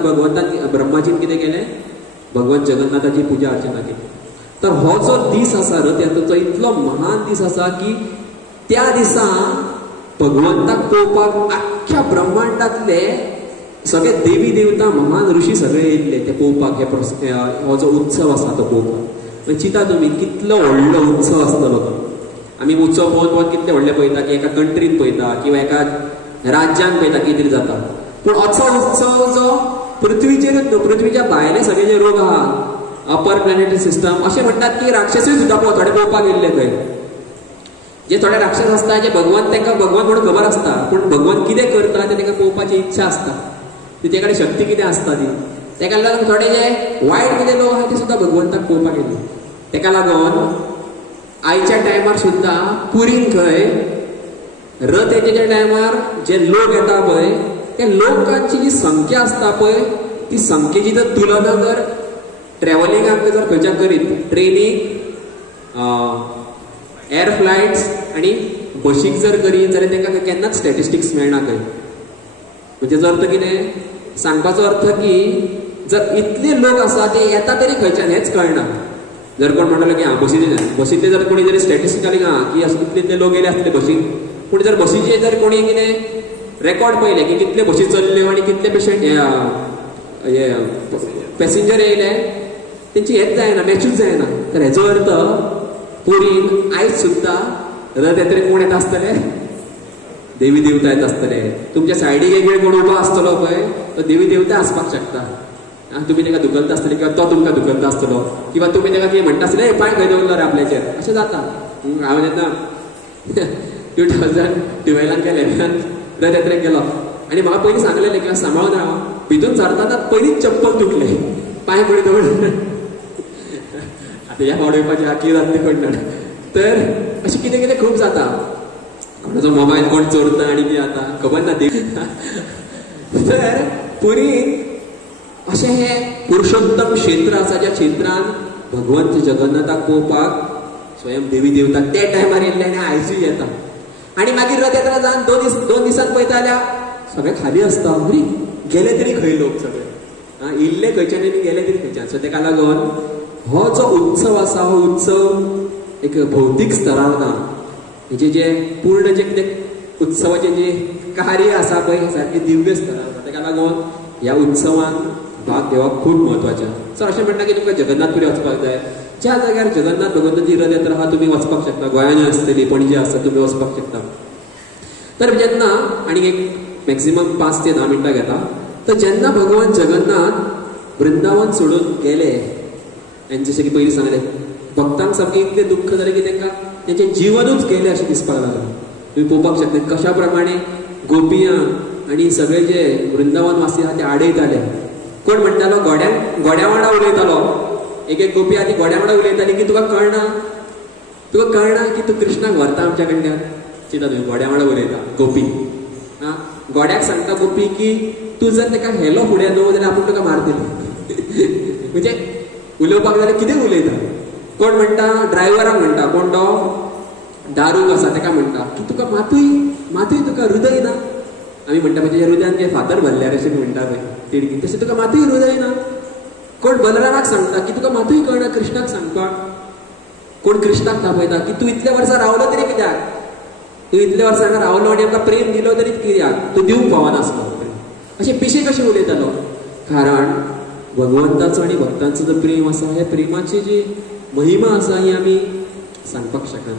ब्रह्माजीन कितें केलें, भगवंत जगन्नाथाची पुजा अर्चना केली. तर हो जो दीस आसा रथ यात्रेचो इतलो महान दीस आसा की त्या दिसा भगवंताक पळोवपाक आख्ख्या ब्रह्मांडातले सगळे देवी देवता, महान ऋषी सगळे येयल्ले ते पळोवपाक. हो जो उत्सव आसा तो पळोवपाक. चिंता तुमी कितलो व्हडलो उत्सव आसतलो तो. आमी उत्सव पळोवन कितले व्हडले पळयता की एका कंट्रीन पळयता किंवा एका राज्यान पळयता कितें जाता. पूण असो उत्सव जो पृथ्वीचेरूच न्हू, पृथ्वीच्या भायले सगळे जे लोक आहा, अपर प्लॅनेटरी सिस्टम, अशें म्हणटात की राक्षसूय सुद्दां थोडे पळोवपाक येयल्ले थंय. जे थोडे राक्षस आसता जे तांकां भगवंत म्हणून खबर आसता, पूण भगवंत कितें करता ते तांकां पळोवपाची इच्छा आसता. तुजे कडेन शक्ती कितें आसता ती. ताका लागून थोडे जे वायट कितें लोक आहा ते सुद्दां भगवंताक पळोवपाक येयले. ताका लागून आयच्या टायमार सुद्दां पुरीन खंय रथ येच्या टायमार जे लोक येता पळय, त्या लोकांची जी संख्या आसता पळय, ती संख्येची जर तुलना जर ट्रॅव्हलिंगाक जर खंयच्या करीत, ट्रेनीक, एअर फ्लायट्स आनी बशीक जर करीत जाल्यार तांकां केन्नाच स्टॅटिस्टिक्स मेळना खंय. म्हणजे जो अर्थ कितें सांगपाचो अर्थ की जर इतले लोक आसा ते येता तरी खंयच्यान हेच कळना. जर कोण म्हणटलो की बसींतले जर कोणी जरी स्टॅटिस्टिकली की इतले लोक गेले आसले बसीक, पूण जर बसीचे जर कोणी कितें रेकॉर्ड पळयले की कितले बसी चल्ल्यो आनी कितले पॅसेंजर येयले, तेंची हेच जायना, मॅचूच जायना. तर हेचो अर्थ पुरीन आयज सुद्दां रथ यात्रेक कोण येता आसतले, देवी देवता येत आसतले. तुमच्या सायडीक एक वेळ कोण उबो आसतलो पळय तो देवी देवता आसपाक शकता. तुम्ही ताका धुकलता आसतले किंवा तो तुमकां धुकलता आसतलो किंवा तुम्ही ताका कितें म्हणटा आसतले पांय खंय दवरलो रे आपल्याचेर अशें जाता. हांव जेन्ना 2012 काय 11 रथ यात्रेक गेलो आनी म्हाका पयलीं सांगलेलें किंवा सांबाळून राव भितून सरतना पयलींच चप्पल तुटले पांय पडी दवर आतां ह्या वाडोवपाची आखी जातली कोण जाणा. तर अशें कितें कितें खूब जाता. कोणाचो मोबायल कोण चोरता आनी कितें जाता खबर ना ती. तर पुरी अशें हें पुरुषोत्तम क्षेत्र आसा ज्या क्षेत्रांत भगवंत जगन्नाथाक पळोवपाक स्वयं देवी देवता ते टायमार येयल्ले आनी आयजूय येता. आनी मागीर रथ यात्रा जावन 2 दिसान पळयता जाल्यार सगळे खाली आसता. अरे गेले तरी खंय लोक सगळे इल्ले खंयच्यान आनी गेले तरी खंयच्यान. सो तेका लागून हो जो उत्सव आसा हो उत्सव एक भौतीक स्तरार ना. हेजे जे पूर्ण जे कितें उत्सवाचे जे कार्य आसा पळय सारके दिव्य स्तरार आसा. तेका लागून ह्या उत्सवान भाग घेवप खूब म्हत्वाचें. सो अशें म्हणटा की तुमकां जगन्नाथपुरी वचपाक जाय. ज्या जाग्यार जगन्नाथ भगवंताची रथ यात्रा आहा तुमी वचपाक शकता. गोंयानूय आसतली पणजे आसता तुमी वचपाक शकता. तर जेन्ना आनीक एक मॅक्सिमम 5 ते 10 मिनटां घेता. तर जेन्ना भगवान जगन्नाथ वृंदावन सोडून गेले आनी जशें की पयलीं सांगलें भक्तांक सामकें इतलें दुख्ख जालें की तांकां तेंचें जिवनूच गेलें अशें दिसपाक लागलें. तुमी पळोवपाक शकता कशा प्रमाणे गोपियां आनी सगळे जे वृंदावन वासी आहा ते आडयताले. कोण म्हणटालो गोड्या वांगडा उलयतालो. एक गोपी आहा ती गोड्या वांगडा उलयताली की तुका कळना की तूं कृष्णाक व्हरता आमच्या कडल्यान. चिंता तुमी गोड्या वांगडा उलयता गोपी. गोड्याक सांगता गोपी की तूं जर ताका हेलो फुडें न्हू जाल्यार आपूण तुका मारतली. म्हणजे उलोवपाक जाल्यार कितें उलयता. कोण म्हणटा ड्रायव्हराक म्हणटा कोण तो दारूक आसा ताका म्हणटा की तुका मातूय तुका हृदय ना. आमी म्हणटा म्हणजे हृदयान जे फातर भरल्यार अशें म्हणटा पळय तिडकी तशें तुका मातूय हृदय ना. कोण बलरामाक सांगता की तुका मातूय कळना कृष्णाक सांगपाक. कोण कृष्णाक तापयता की तूं इतल्या वर्सां रावलो तरी कित्याक. तूं इतल्या वर्सां हांगा रावलो आनी आमकां प्रेम दिलो तरी कित्याक तूं दिवंक पावनासलो. अशें पिशे कशें उलयतालो. कारण भगवंताचो आनी भक्तांचो जो प्रेम आसा हे प्रेमाची जी महिमा आसा ही आमी सांगपाक शकना.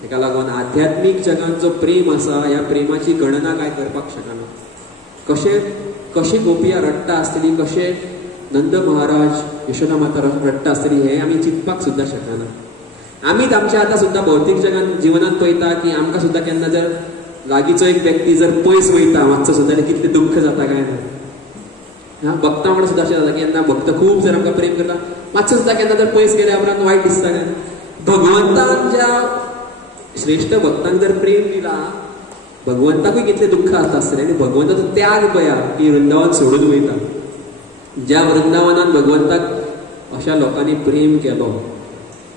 ताका लागून आध्यात्मीक जगान जो प्रेम आसा ह्या प्रेमाची गणना काय करपाक शकना. कशे गोपिया रडटा आसतली कशे नंद महाराज यशोदा माता रडटा आसतली हे आमी चिंतपाक सुद्दां शकना. आमीच आमच्या आतां सुद्दां भौतीक जगान जिवनांत पळयता की आमकां सुद्दां केन्ना जर लागींचो एक व्यक्ती जर पयस वयता मातसो सुद्दां जाल्यार कितलें दुख्ख जाता काय ना. भक्तां वांगडा सुद्दां अशें जाता की केन्ना भक्त खूब जर आमकां प्रेम करता मातसो सुद्दां केन्ना जर पयस गेल्या उपरांत वायट दिसता काय. भगवंतान ज्या श्रेष्ठ भक्तांक जर प्रेम दिला भगवंताकूय कितलें दुख्ख जाता आसतलें. आनी भगवंताचो त्याग पळया की वृंदावन सोडून वयता. ज्या वृंदावनान भगवंताक अशा लोकांनी प्रेम केलो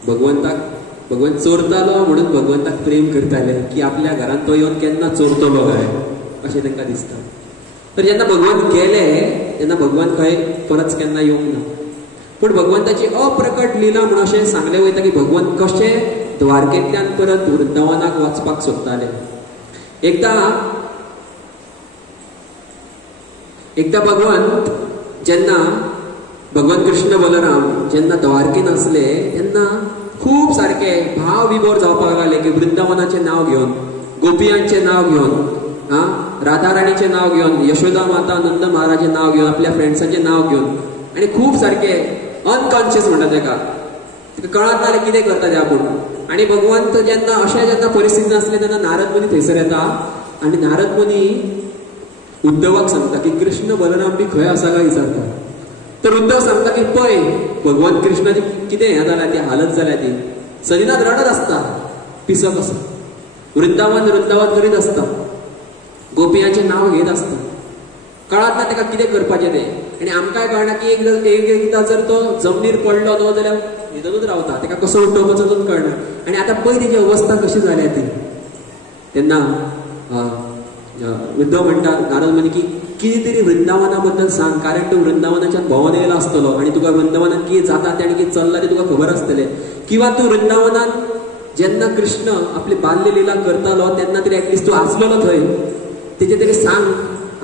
भगवंत चोरतालो म्हणून भगवंताक प्रेम करताले की आपल्या घरांत तो येवन केन्ना चोरतलो काय अशें तांकां दिसता. तर जेन्ना भगवंत गेले तेन्ना भगवंत खंय परत केन्ना येवंक ना. पूण भगवंताची अप्रकट लिला म्हणून अशें सांगलें वयता की भगवंत कशें द्वारकेंतल्यान परत वृंदावनाक वचपाक सोदताले. एकदा भगवंत जेन्ना भगवान कृष्ण बलराम जेन्ना द्वारकेन आसले तेन्ना खूब सारके भाव विभोर जावपाक लागले की वृंदावनाचें नांव घेवन गोपियांचें नांव घेवन राधा राणीचें नांव घेवन यशोदा माता नंद महाराजें नांव घेवन आपल्या फ्रेंड्साचें नांव घेवन आनी खूब सारके अनकॉन्शियस म्हणटा ताका कळत ना जाल्यार कितें करता तें आपूण. आनी भगवंत जेन्ना परिस्थितीन आसले तेन्ना नारद मुनी थंयसर येता आनी नारद मुनी उद्धवाक सांगता की कृष्ण बलराम बी खंय आसा काय विचारता. तर उद्धव सांगता की पळय भगवंत कृष्णाची कितें हें जाल्या ती हालत जाल्या ती सदिनाथ रडत आसता पिसत आसा वृंदावन करीत आसता गोपियांचें नांव घेत आसता. कळत ना ताका कितें करपाचें तें. आनी आमकांय कळना की एकदां जर तो जमनीर पडलो न्हू जाल्यार न्हिदूच रावता ताका कसो उठोवपाचो तातूंत कळना. आनी आतां पळय तेजी अवस्था कशी जाल्या ती. तेन्ना उद्धव म्हणटा नारद मुनी की कितें तरी वृंदावना बद्दल सांग कारण तूं वृंदावनाच्यान भोंवन येयलो आसतलो आनी तुका वृंदावनान कितें जाता तें आनी कितें चल्लां तें तुका खबर आसतलें. किंवा तूं वृंदावनान जेन्ना कृष्ण आपली बाल्य लिला करतालो तेन्ना तरी एटलिस्ट तूं आसलेलो थंय तेजें तरी सांग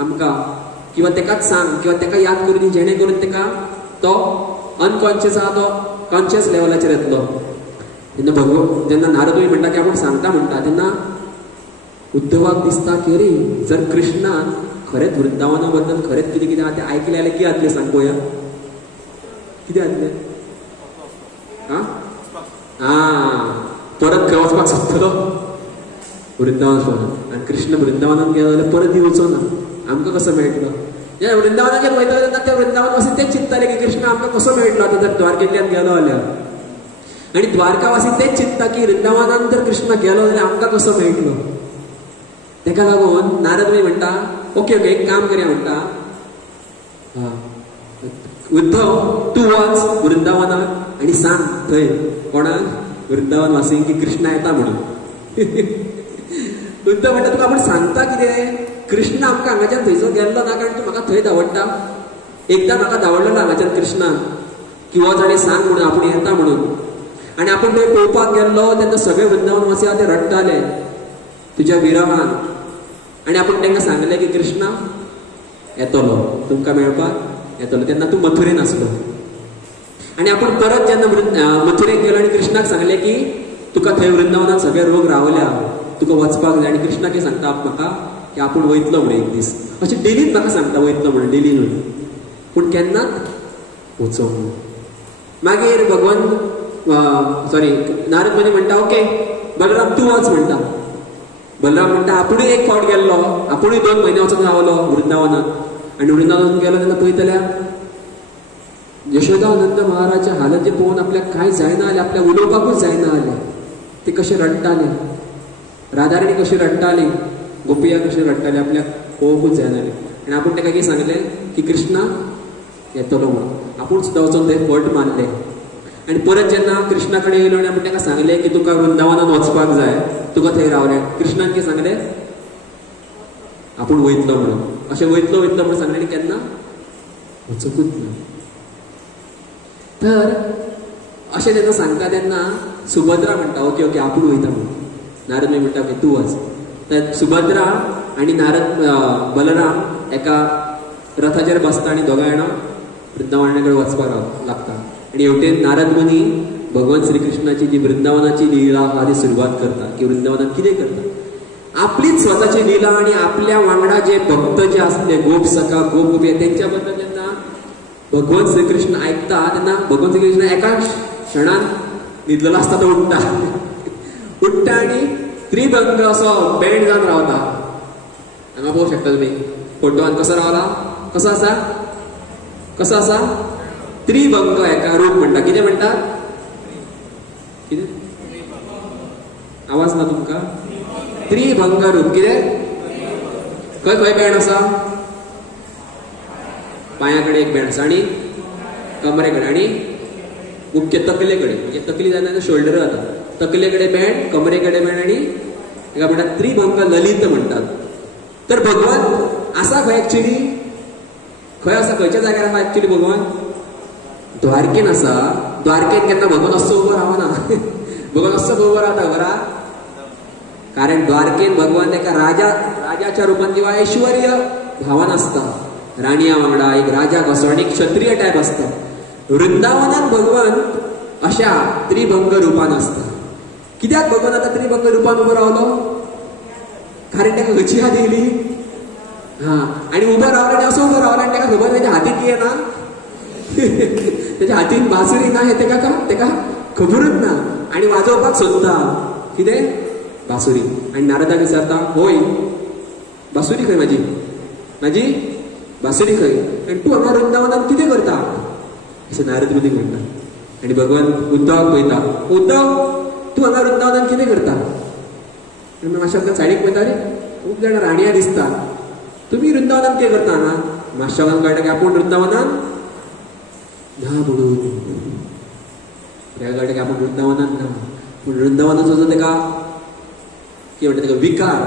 आमकां किंवा तेकाच सांग किंवा तेका याद करून जेणे करून तेका तो अनकॉन्शियस आहा तो कॉन्शियस लेवलाचेर येतलो. तेन्ना जेन्ना नारदूय म्हणटा की आपूण सांगता म्हणटा तेन्ना उद्धवाक दिसता की अरे जर कृष्णान खरेंच वृंदावना बद्दल खरेंच कितें कितें आहा तें आयकलें जाल्यार कितें जातलें सांग पळोवया. कितें जातलें? परत खंय वचपाक सोदतलो वृंदावन सोडून. आनी कृष्ण वृंदावनान गेलो जाल्यार परत येवचो ना. आमकां कसो मेळटलो? जे वृंदावनाचेर वयतले तेन्ना ते वृंदावन वचून तेच चिंतताले की कृष्ण आमकां कसो मेळटलो आतां जर द्वारकेंतल्यान गेलो जाल्यार. आनी द्वारकावासी तेच चिंतता की वृंदावनान जर कृष्ण गेलो जाल्यार आमकां कसो मेळटलो. तेका लागून नारद मुनी म्हणटा ओके ओके एक काम करया म्हणटा, उद्धव तूं वच वृंदावनाक आनी सांग थंय कोणाक वृंदावन वासींक की कृष्ण येता म्हणून. उद्धव म्हणटा तुका आपूण सांगता कितें, कृष्ण आमकां हांगाच्यान थंयसर गेल्लो ना कारण तूं म्हाका थंय धांवडटा. एकदां म्हाका धांवडलेलो हांगाच्यान कृष्णान की वच आनी सांग म्हणून आपूण येता म्हणून. आनी आपूण थंय पळोवपाक गेल्लो तेन्ना सगळे वृंदावन वासी आहा ते रडटाले तुज्या विरहान. आनी आपूण तांकां सांगलें की कृष्णा येतलो तुमकां मेळपाक येतलो. तेन्ना तूं मथुरेन आसलो. आनी आपूण परत जेन्ना मथुरेक गेलो आनी कृष्णाक सांगलें की तुका थंय वृंदावनात सगळे रोग रावल्या तुका वचपाक जाय. आनी कृष्णा कितें सांगता म्हाका की आपूण वयतलो म्हणून एक दीस अशें डेलीच म्हाका सांगता वयतलो म्हणून डेली म्हणून, पूण केन्नाच वचो म्हणून. मागीर भगवान सॉरी नारद मुनी म्हणटा ओके बलराम तूं वच म्हणटा. बलराम म्हणटा आपुणूय एक फावट गेल्लो, आपुणूय 2 म्हयने वचून रावलो वृंदावनात. आनी वृंदावनात गेलो तेन्ना पळयतल्या यशोदानंद महाराजच्या हालत जे पळोवन आपल्याक कांय जायना जालें, आपल्याक उलोवपाकूच जायना जालें. ते कशे रडटाले, राधाराणी कशी रडटाली, गोपिया कशी रडटाली, आपल्याक पळोवंकूच जायना जालें. आनी आपूण ताका कितें सांगलें की कृष्णा येतलो म्हणून. आपूण सुद्दां वचून थंय फट मारलें. आनी परत जेन्ना कृष्णा कडेन येयलो आनी आपूण ताका सांगलें की तुका वृंदावनान वचपाक जाय तुका थंय रावलें. कृष्णान कितें सांगलें आपूण वयतलो म्हणून. अशें वयतलो वयतलो म्हणून सांगलें आनी केन्ना वचोकूच ना. तर अशें जेन्ना सांगता तेन्ना सुभद्रा म्हणटा ओके ओके आपूण वयता म्हणून. नारद मुनी म्हणटा ओके तूं वच. तर सुभद्रा आनी नारद बलराम एका रथाचेर बसता आनी दोगांय जाणां वृंदावना कडेन वचपाक लागता. आनी हेवटेन नारद मुनी भगवान श्री कृष्णाची जी वृंदावनाची लिला आहा ती सुरवात करता की वृंदावनात कितें करता. आपलीच स्वताची लिला आनी आपल्या वांगडा जे भक्त जे आसले गोप सखा गोप गोपी तेंच्या बद्दल जेन्ना भगवान श्री कृष्ण आयकता तेन्ना भगवान श्री कृष्ण एका क्षणान न्हिदलेलो आसता तो उठ्ठा आनी त्रिभंग असो बँड जावन रावता. हांगा पळोवंक शकता तुमी फोटोवान कसो रावला, कसो आसा कसो आसा त्रिभंग एका रूप म्हणटा. कितें म्हणटा कितें आवाज ना तुमकां? त्रिभंग रूप. कितें खंय खंय बँड आसा? पांया कडेन एक बँड आसा आनी कमरे कडेन आनी मुख्य तकले कडेन, म्हणजे तकली जाल्यार शोल्डर जाता. तकले कडेन बँड, कमरे कडेन बँड आनी हेका म्हणटात त्रिभंग ललित म्हणटात. तर भगवान आसा खंय एक्चुली? खंय आसा? खंयच्या जाग्यार आसा एक्चुली भगवान? द्वारकेन आसा. द्वारकेन केन्ना भगवान असो उबो रावना. भगवान असो उबो रावता बरा कारण द्वारकेन भगवान एका राजाच्या रुपान किंवा ऐश्वर्य भावान आसता. राणया वांगडा एक राजा कसो आनी क्षत्रिय टायप आसता. वृंदावनात भगवान अशा त्रिभंग रूपान आसता. कित्याक भगवान आतां त्रिभंग रूपान उबो रावलो? कारण ताका खंयची हात येयली आनी उबो रावलो आनी असो उबो रावलो आनी ताका खबर ताच्या हातीक कितें ना, ताच्या हातीन बासुरी ना हें ताका खबरूच ना. आनी वाजोवपाक सोदता कितें बासुरी. आनी नारदाक विचारता होय बासुरी खंय म्हाजी बासुरी खंय आनी तूं हांगा वृंदावनात कितें करता अशें नारद मुनी म्हणटा. आनी भगवान उद्धवाक पळयता उद्धव तूं हांगा वृंदावनात कितें करता? आनी मातशें सायडीक पळयता रे खूब जाणां राणया दिसता तुमी वृंदावनात कितें करता हांगा? मातशें कळटा की आपूण वृंदावनात ना म्हणून. कळटा की आपूण वृंदावनात ना पूण वृंदावनाचो जो ताका कितें म्हणटा ताका विकार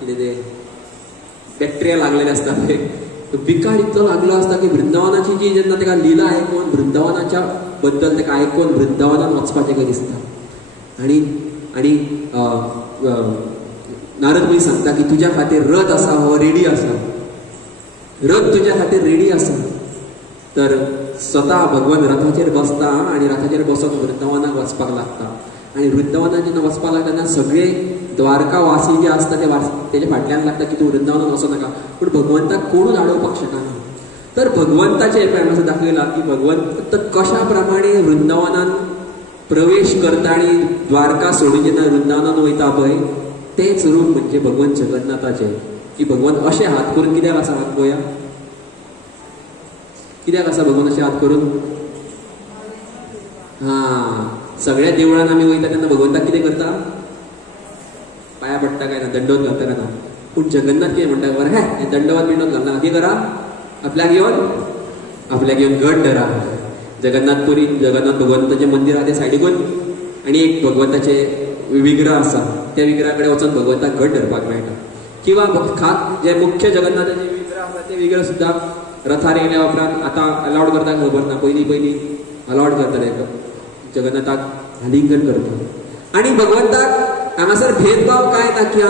कितें ते बॅक्टेरिया लागलेले आसता पळय तो विकार इतलो लागलो आसता की वृंदावनाची जी जेन्ना ताका लिला आयकून वृंदावनाच्या बद्दल ताका आयकून वृंदावनात वचपाचें कशें दिसता. आनी नारद मुनी सांगता की तुज्या खातीर रथ आसा हो रेडी आसा. रथ तुज्या खातीर रेडी आसा. तर स्वता भगवान रथाचेर बसता आनी रथाचेर बसोन वृंदावनाक वचपाक लागता. आणि वृंदावनात जेन्ना वचपाक लागता तेन्ना सगळे द्वारका वासी जे असता ते तेजे फाटल्यान लागता की तूं वृंदावनात वचो नाका, पूण भगवंताक कोणूच आडोवपाक शकना. तर भगवंताचे हांगासर दाखयला की भगवंत कशा प्रमाणे वृंदावनान प्रवेश करता आणि द्वारका सोडून जेन्ना वृंदावनान वयता पळय तेच रूप म्हणजे भगवंत जगन्नाथाचे. की भगवंत अशे हात करून कित्याक आसा हात पळोवया, कित्याक आसा भगवंत अशे हात करून? सगळ्या देवळान आमी वयता तेन्ना भगवंताक कितें करता? पाया पडटा काय ना, दंडवत घालता काय ना. पूण जगन्नाथ कितें म्हणटा बरें हे दंडवत बिंडवत घालना, कितें करा? आपल्याक येवन घट धरा. जगन्नाथपुरी जगन्नाथ भगवंताचें मंदिर आहा ते सायडीकून आनी एक भगवंताचे विग्रह आसा, त्या विग्रहा कडेन वचून भगवंताक घट धरपाक मेळटा. किंवा जे मुख्य जगन्नाथाचे विग्रह आसा ते विग्रह सुद्दां रथार येयल्या उपरांत आतां अलावड करता खबर ना, पयलीं अलावड करताले जगन्नाथाक आलिंगन करता. आनी भगवंताक हांगासर भेदभाव काय ना की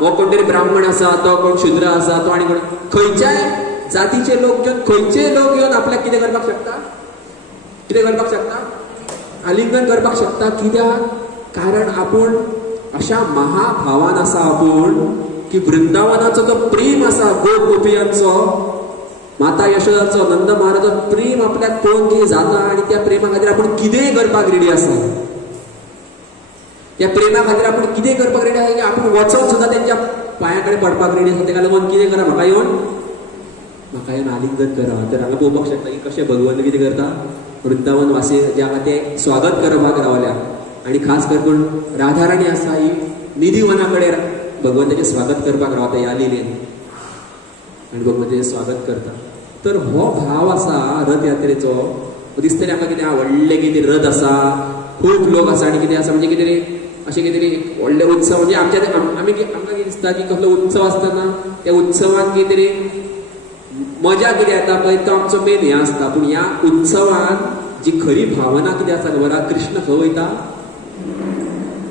हो कोण तरी ब्राह्मण आसा, तो कोण शुद्र आसा, तो आनी कोण खंयच्याय जातीचे लोक घेवन खंयचेय लोक घेवन आपल्याक कितें करपाक शकता? कितें करपाक शकता? आलिंगन करपाक शकता. कित्याक? कारण आपूण अशा महाभावान आसा आपूण की वृंदावनाचो तो प्रेम आसा गोप गोपियांचो, माता यशोदाचो, नंद महाराजाचो प्रेम आपल्याक पळोवन कितें जाता आनी त्या प्रेमा खातीर आपूण कितेंय करपाक रेडी आसा. त्या प्रेमा खातीर आपूण कितेंय करपाक रेडी आसा की आपूण वचोन सुद्दां तेंच्या पांया कडेन पडपाक रेडी आसा. तेका लागून कितें करा, म्हाका येवन आलिंगन करा. तर हांगा पळोवपाक शकता की कशें भगवंत कितें करता, वृंदावन वासी ज्या खातीर स्वागत करपाक रावल्या. आनी खास करून राधाराणी आसा ही निधीवना कडेन भगवंताचें स्वागत करपाक रावता ह्या लिलेन आनी भगवंताचें स्वागत करता. तर हो भाव आसा रथ यात्रेचो. दिसतलें आमकां कितें व्हडलें कितें रथ आसा, खूब लोक आसा आनी कितें आसा म्हणजे कितें तरी अशें कितें तरी व्हडले उत्सव म्हणजे आमकां कितें दिसता की कसलो उत्सव आसतना त्या उत्सवान कितें तरी मजा कितें येता पळय तो आमचो मेन हें आसता. पूण ह्या उत्सवान जी खरी भावना कितें आसा खबर आहा? कृष्ण खंय वयता?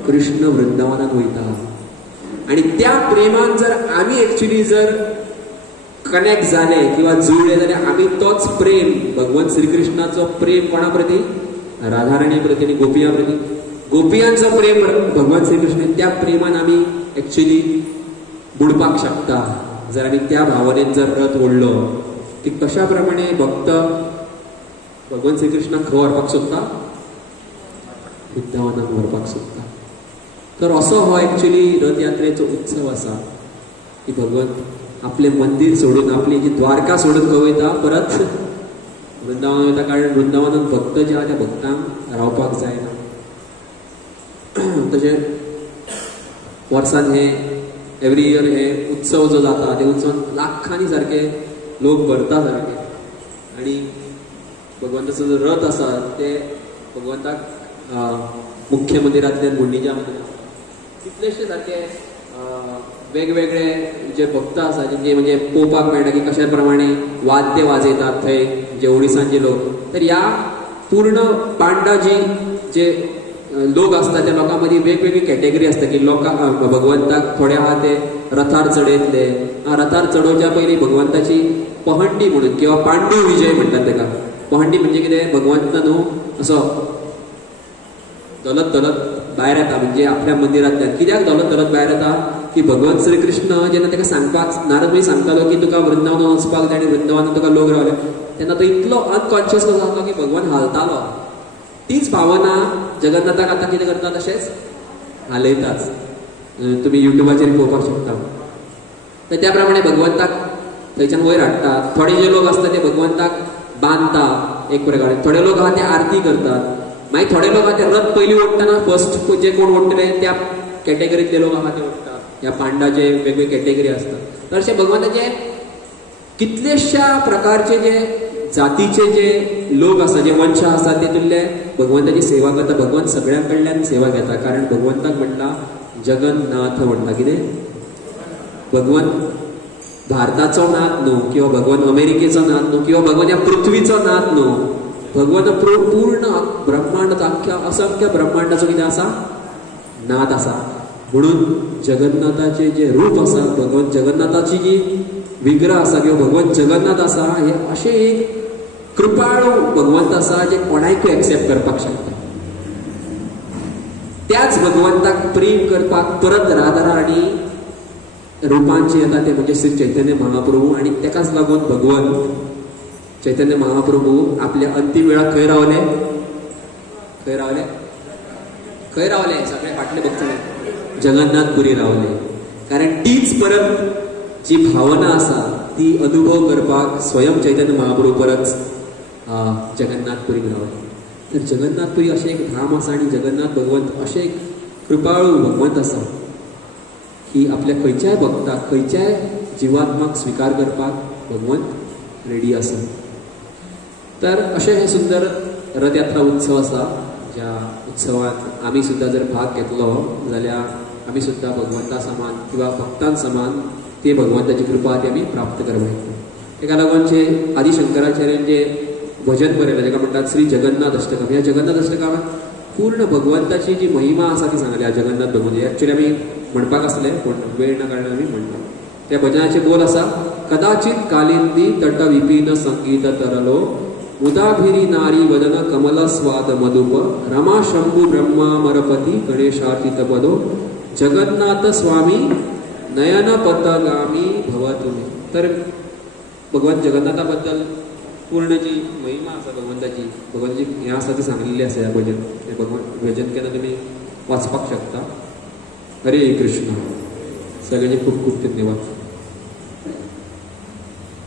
कृष्ण वृंदावनात वयता. आनी त्या प्रेमान जर आमी एक्चुअली जर कनेक्ट जाले किंवा जुळले जाल्यार आमी तोच प्रेम भगवंत श्रीकृष्णाचो प्रेम कोणा प्रती? राधाराणी प्रती आनी गोपियां प्रती. गोपियांचो प्रेम भगवंत श्रीकृष्ण, त्या प्रेमान आमी एक्चुअली बुडपाक शकता जर आमी त्या भावनेन जर रथ ओडलो. की कशा प्रमाणे भक्त भगवंत श्रीकृष्णाक खंय व्हरपाक सोदता? वृंदावनाक व्हरपाक सोदता. तर असो हो एक्चुअली रथ यात्रेचो उत्सव आसा की भगवंत आपले मंदिर सोडून आपली जी द्वारका सोडून खंय वयता? परत वृंदावन वयता. कारण वृंदावनात भक्त जे आहा त्या भक्तांक रावपाक जायना. तशें वर्सान हे एवरी इयर हे उत्सव जो जाता ते उत्सवान लाखांनी सारके लोक भरता सारके. आनी भगवंताचो जो रथ आसा ते भगवंताक मुख्य मंदिरांतल्यान गुंडीच्या मंदिरांत कितलेशे सारके वेगवेगळे जे भक्त आसा जे म्हणजे पळोवपाक मेळटा की कशा प्रमाणे वाद्य वाजयतात थंय जे ओडिसांचे लोक. तर ह्या पूर्ण पांडाजी जे लोक असतात त्या लोकां मदीं वेगवेगळी कॅटेगरी असता की लोकांक भगवंताक थोडे आहा ते रथार चडयतले. रथार चडोवच्या पयलीं भगवंताची पहंडी म्हणून किंवा पांडू विजय म्हणटात तेका. पहंडी म्हणजे कितें? भगवंत न्हू असो धोलत भायर येता म्हणजे आपल्या मंदिरांतल्यान. कित्याक धोलत भायर येता? की भगवंत श्री कृष्ण जेन्ना ताका सांगपाक नारद सांगतालो की तुका वृंदावन वचपाक जाय आनी वृंदावनान तुका लोक रावले, तेन्ना तो इतलो अनकॉन्शियस कसो जालो की भगवान हालतालो. तीच भावना जगन्नाथाक आतां कितें करता? तशेंच हालयताच. तुमी युट्यूबाचेर पळोवपाक शकता. तर त्या प्रमाणे भगवंताक थंयच्यान वयर हाडटात. थोडे जे लोक असता ते भगवंताक बांदता एक प्रकारे. थोडे लोक आहा ते आरती करतात. मागीर थोडे लोक आहा ते रथ पयलीं ओडटना फर्स्ट जे कोण ओडटले त्या कॅटेगरींतले लोक आहा ते ओडटात. ह्या पांडाचे वेगवेगळे कॅटेगरी आसता. तर अशे भगवंताचे कितलेशा प्रकारचे जे जातीचे जे लोक आसा जे वंश आसा तेतुल्ले भगवंताची सेवा करता. भगवंत सगळ्यां कडल्यान सेवा घेता. कारण भगवंताक म्हणटा जगन्नाथ म्हणटा. कितें? भगवंत भारताचो नाथ न्हू किंवा भगवंत अमेरिकेचो नाथ न्हू किंवा भगवंत ह्या पृथ्वीचो नाथ न्हू. भगवंत पूर्ण ब्रह्मांडाचो अख्ख्या असंख्य ब्रह्मांडाचो कितें आसा? नाथ आसा. म्हणून जगन्नाथाचे जे रूप आसा, भगवंत जगन्नाथाची जी विग्रह आसा किंवा भगवंत जगन्नाथ आसा हे अशें एक कृपाळू भगवंत आसा जे कोणायकूय एक्सेप्ट करपाक शकता. त्याच भगवंताक प्रेम करपाक परत राधाराणी रूपांचे येता ते म्हणजे श्री चैतन्य महाप्रभू. आणि त्याकाच लागून भगवंत चैतन्य महाप्रभू आपल्या अंतिम वेळा खंय रावले सगळे फाटले बघतले जगन्नाथपुरी रावले. कारण तीच परत जी भावना आसा ती अनुभव करपाक स्वयं चैतन्य महाप्रभू परत जगन्नाथपुरी रावले. तर जगन्नाथपुरी अशें एक धाम आसा आणि जगन्नाथ भगवंत अशें एक कृपाळू भगवंत आसा की आपल्या खंयच्याय भक्ताक खंयच्याय जिवात्माक स्वीकार करपाक भगवंत रेडी आसा. तर अशें हे सुंदर रथयात्रा उत्सव आसा. ज्या उत्सवात आमी सुद्दां जर भाग घेतलो जाल्यार आमी सुद्दां भगवंता समान किंवा भक्तां समान ते भगवंताची कृपा ती आमी प्राप्त करपाक. तेका लागून जे आदी शंकराचार्यान जे भजन बरयलें जेका म्हणटात श्री जगन्नाथ अष्टकम. ह्या जगन्नाथ अष्टकामात पूर्ण भगवंताची जी महिमा आसा ती सांगल्या जगन्नाथ भगवंत. एक्चुअली आमी म्हणपाक आसले पूण वेळ ना कारणान आमी म्हणटा. त्या भजनाचे बोल आसा कदाचित कालिंदी तट विपिन संगीत तरलो उदाभिरी नारी वदन कमल स्वाद मधुप रमा शंभू ब्रह्मा मरपती गणेशार्चित पदो जगन्नाथ स्वामी नयन पथगामी भव तुम्ही. तर भगवंत जगन्नाथाबद्दल पूर्ण जी महिमा आसा भगवंताची हें आसा ती सांगलेली आसा ह्या भजन. हें भजन केन्ना तुमी वाचपाक शकता. हरे कृष्ण. सगळ्यांचे खूब खूब धन्यवाद.